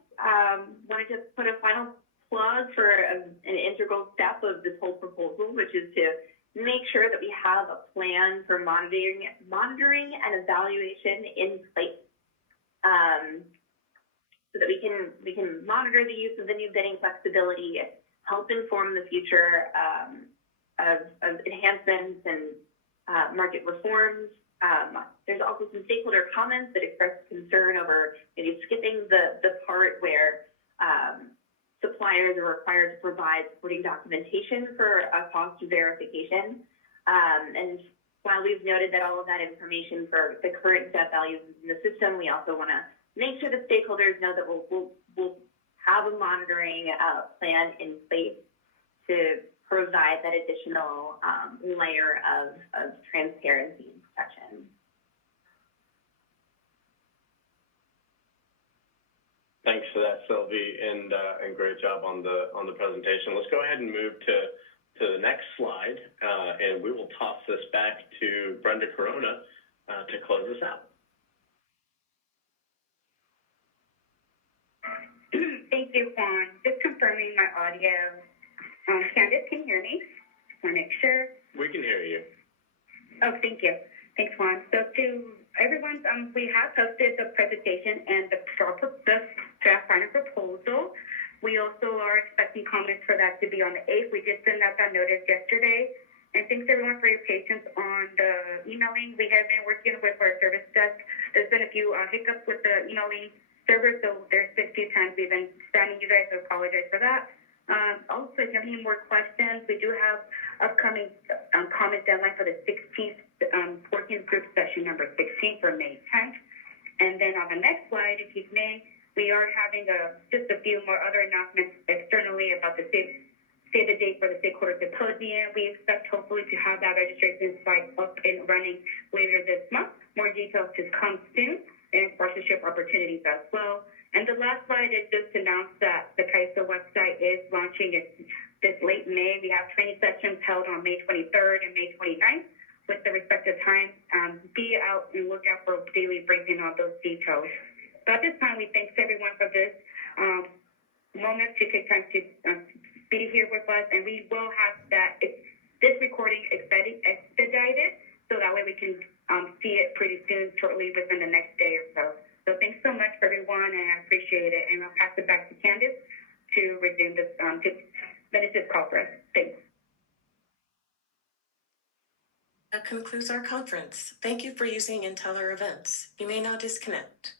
Wanted to put a final plug for an integral step of this whole proposal, which is to make sure that we have a plan for monitoring and evaluation in place, so that we can monitor the use of the new bidding flexibility, help inform the future of enhancements and market reforms. There's also some stakeholder comments that express concern over maybe skipping the part where suppliers are required to provide supporting documentation for a cost verification. And while we've noted that all of that information for the current step values is in the system, we also want to make sure that stakeholders know that we'll have a monitoring plan in place to provide that additional layer of transparency and protection. Thanks for that, Sylvie, and great job on the presentation. Let's go ahead and move to the next slide, and we will toss this back to Brenda Corona to close us out. Thank you, Juan. Just confirming my audio. Candace, can you hear me? Just want to make sure. We can hear you. Oh, thank you. Thanks, Juan. So to everyone, we have posted the presentation and the draft final proposal. We also are expecting comments for that to be on the 8th. We did send out that notice yesterday. And thanks everyone for your patience on the emailing. We have been working with our service desk. There's been a few hiccups with the emailing server, so there's been a few times we've been spamming you guys, so apologize for that. Also, if you have any more questions, we do have upcoming comment deadline for the 16th, 14th group session number 16 for May 10th. And then on the next slide, if you may, we are having just a few more other announcements externally about the save the date for the stakeholder symposium. We expect hopefully to have that registration site up and running later this month. More details to come soon, and sponsorship opportunities as well. And the last slide is just to announce that the CAISO website is launching this late May. We have training sessions held on May 23rd and May 29th with the respective times. Be out and look out for daily briefing on those details. So at this time, we thank everyone for this moment to take time to be here with us, and we will have this recording expedited, so that way we can see it pretty soon, shortly within the next day or so. So thanks so much for everyone, and I appreciate it. And I'll pass it back to Candace to resume this, to finish this conference. Thanks. That concludes our conference. Thank you for using Inteller Events. You may now disconnect.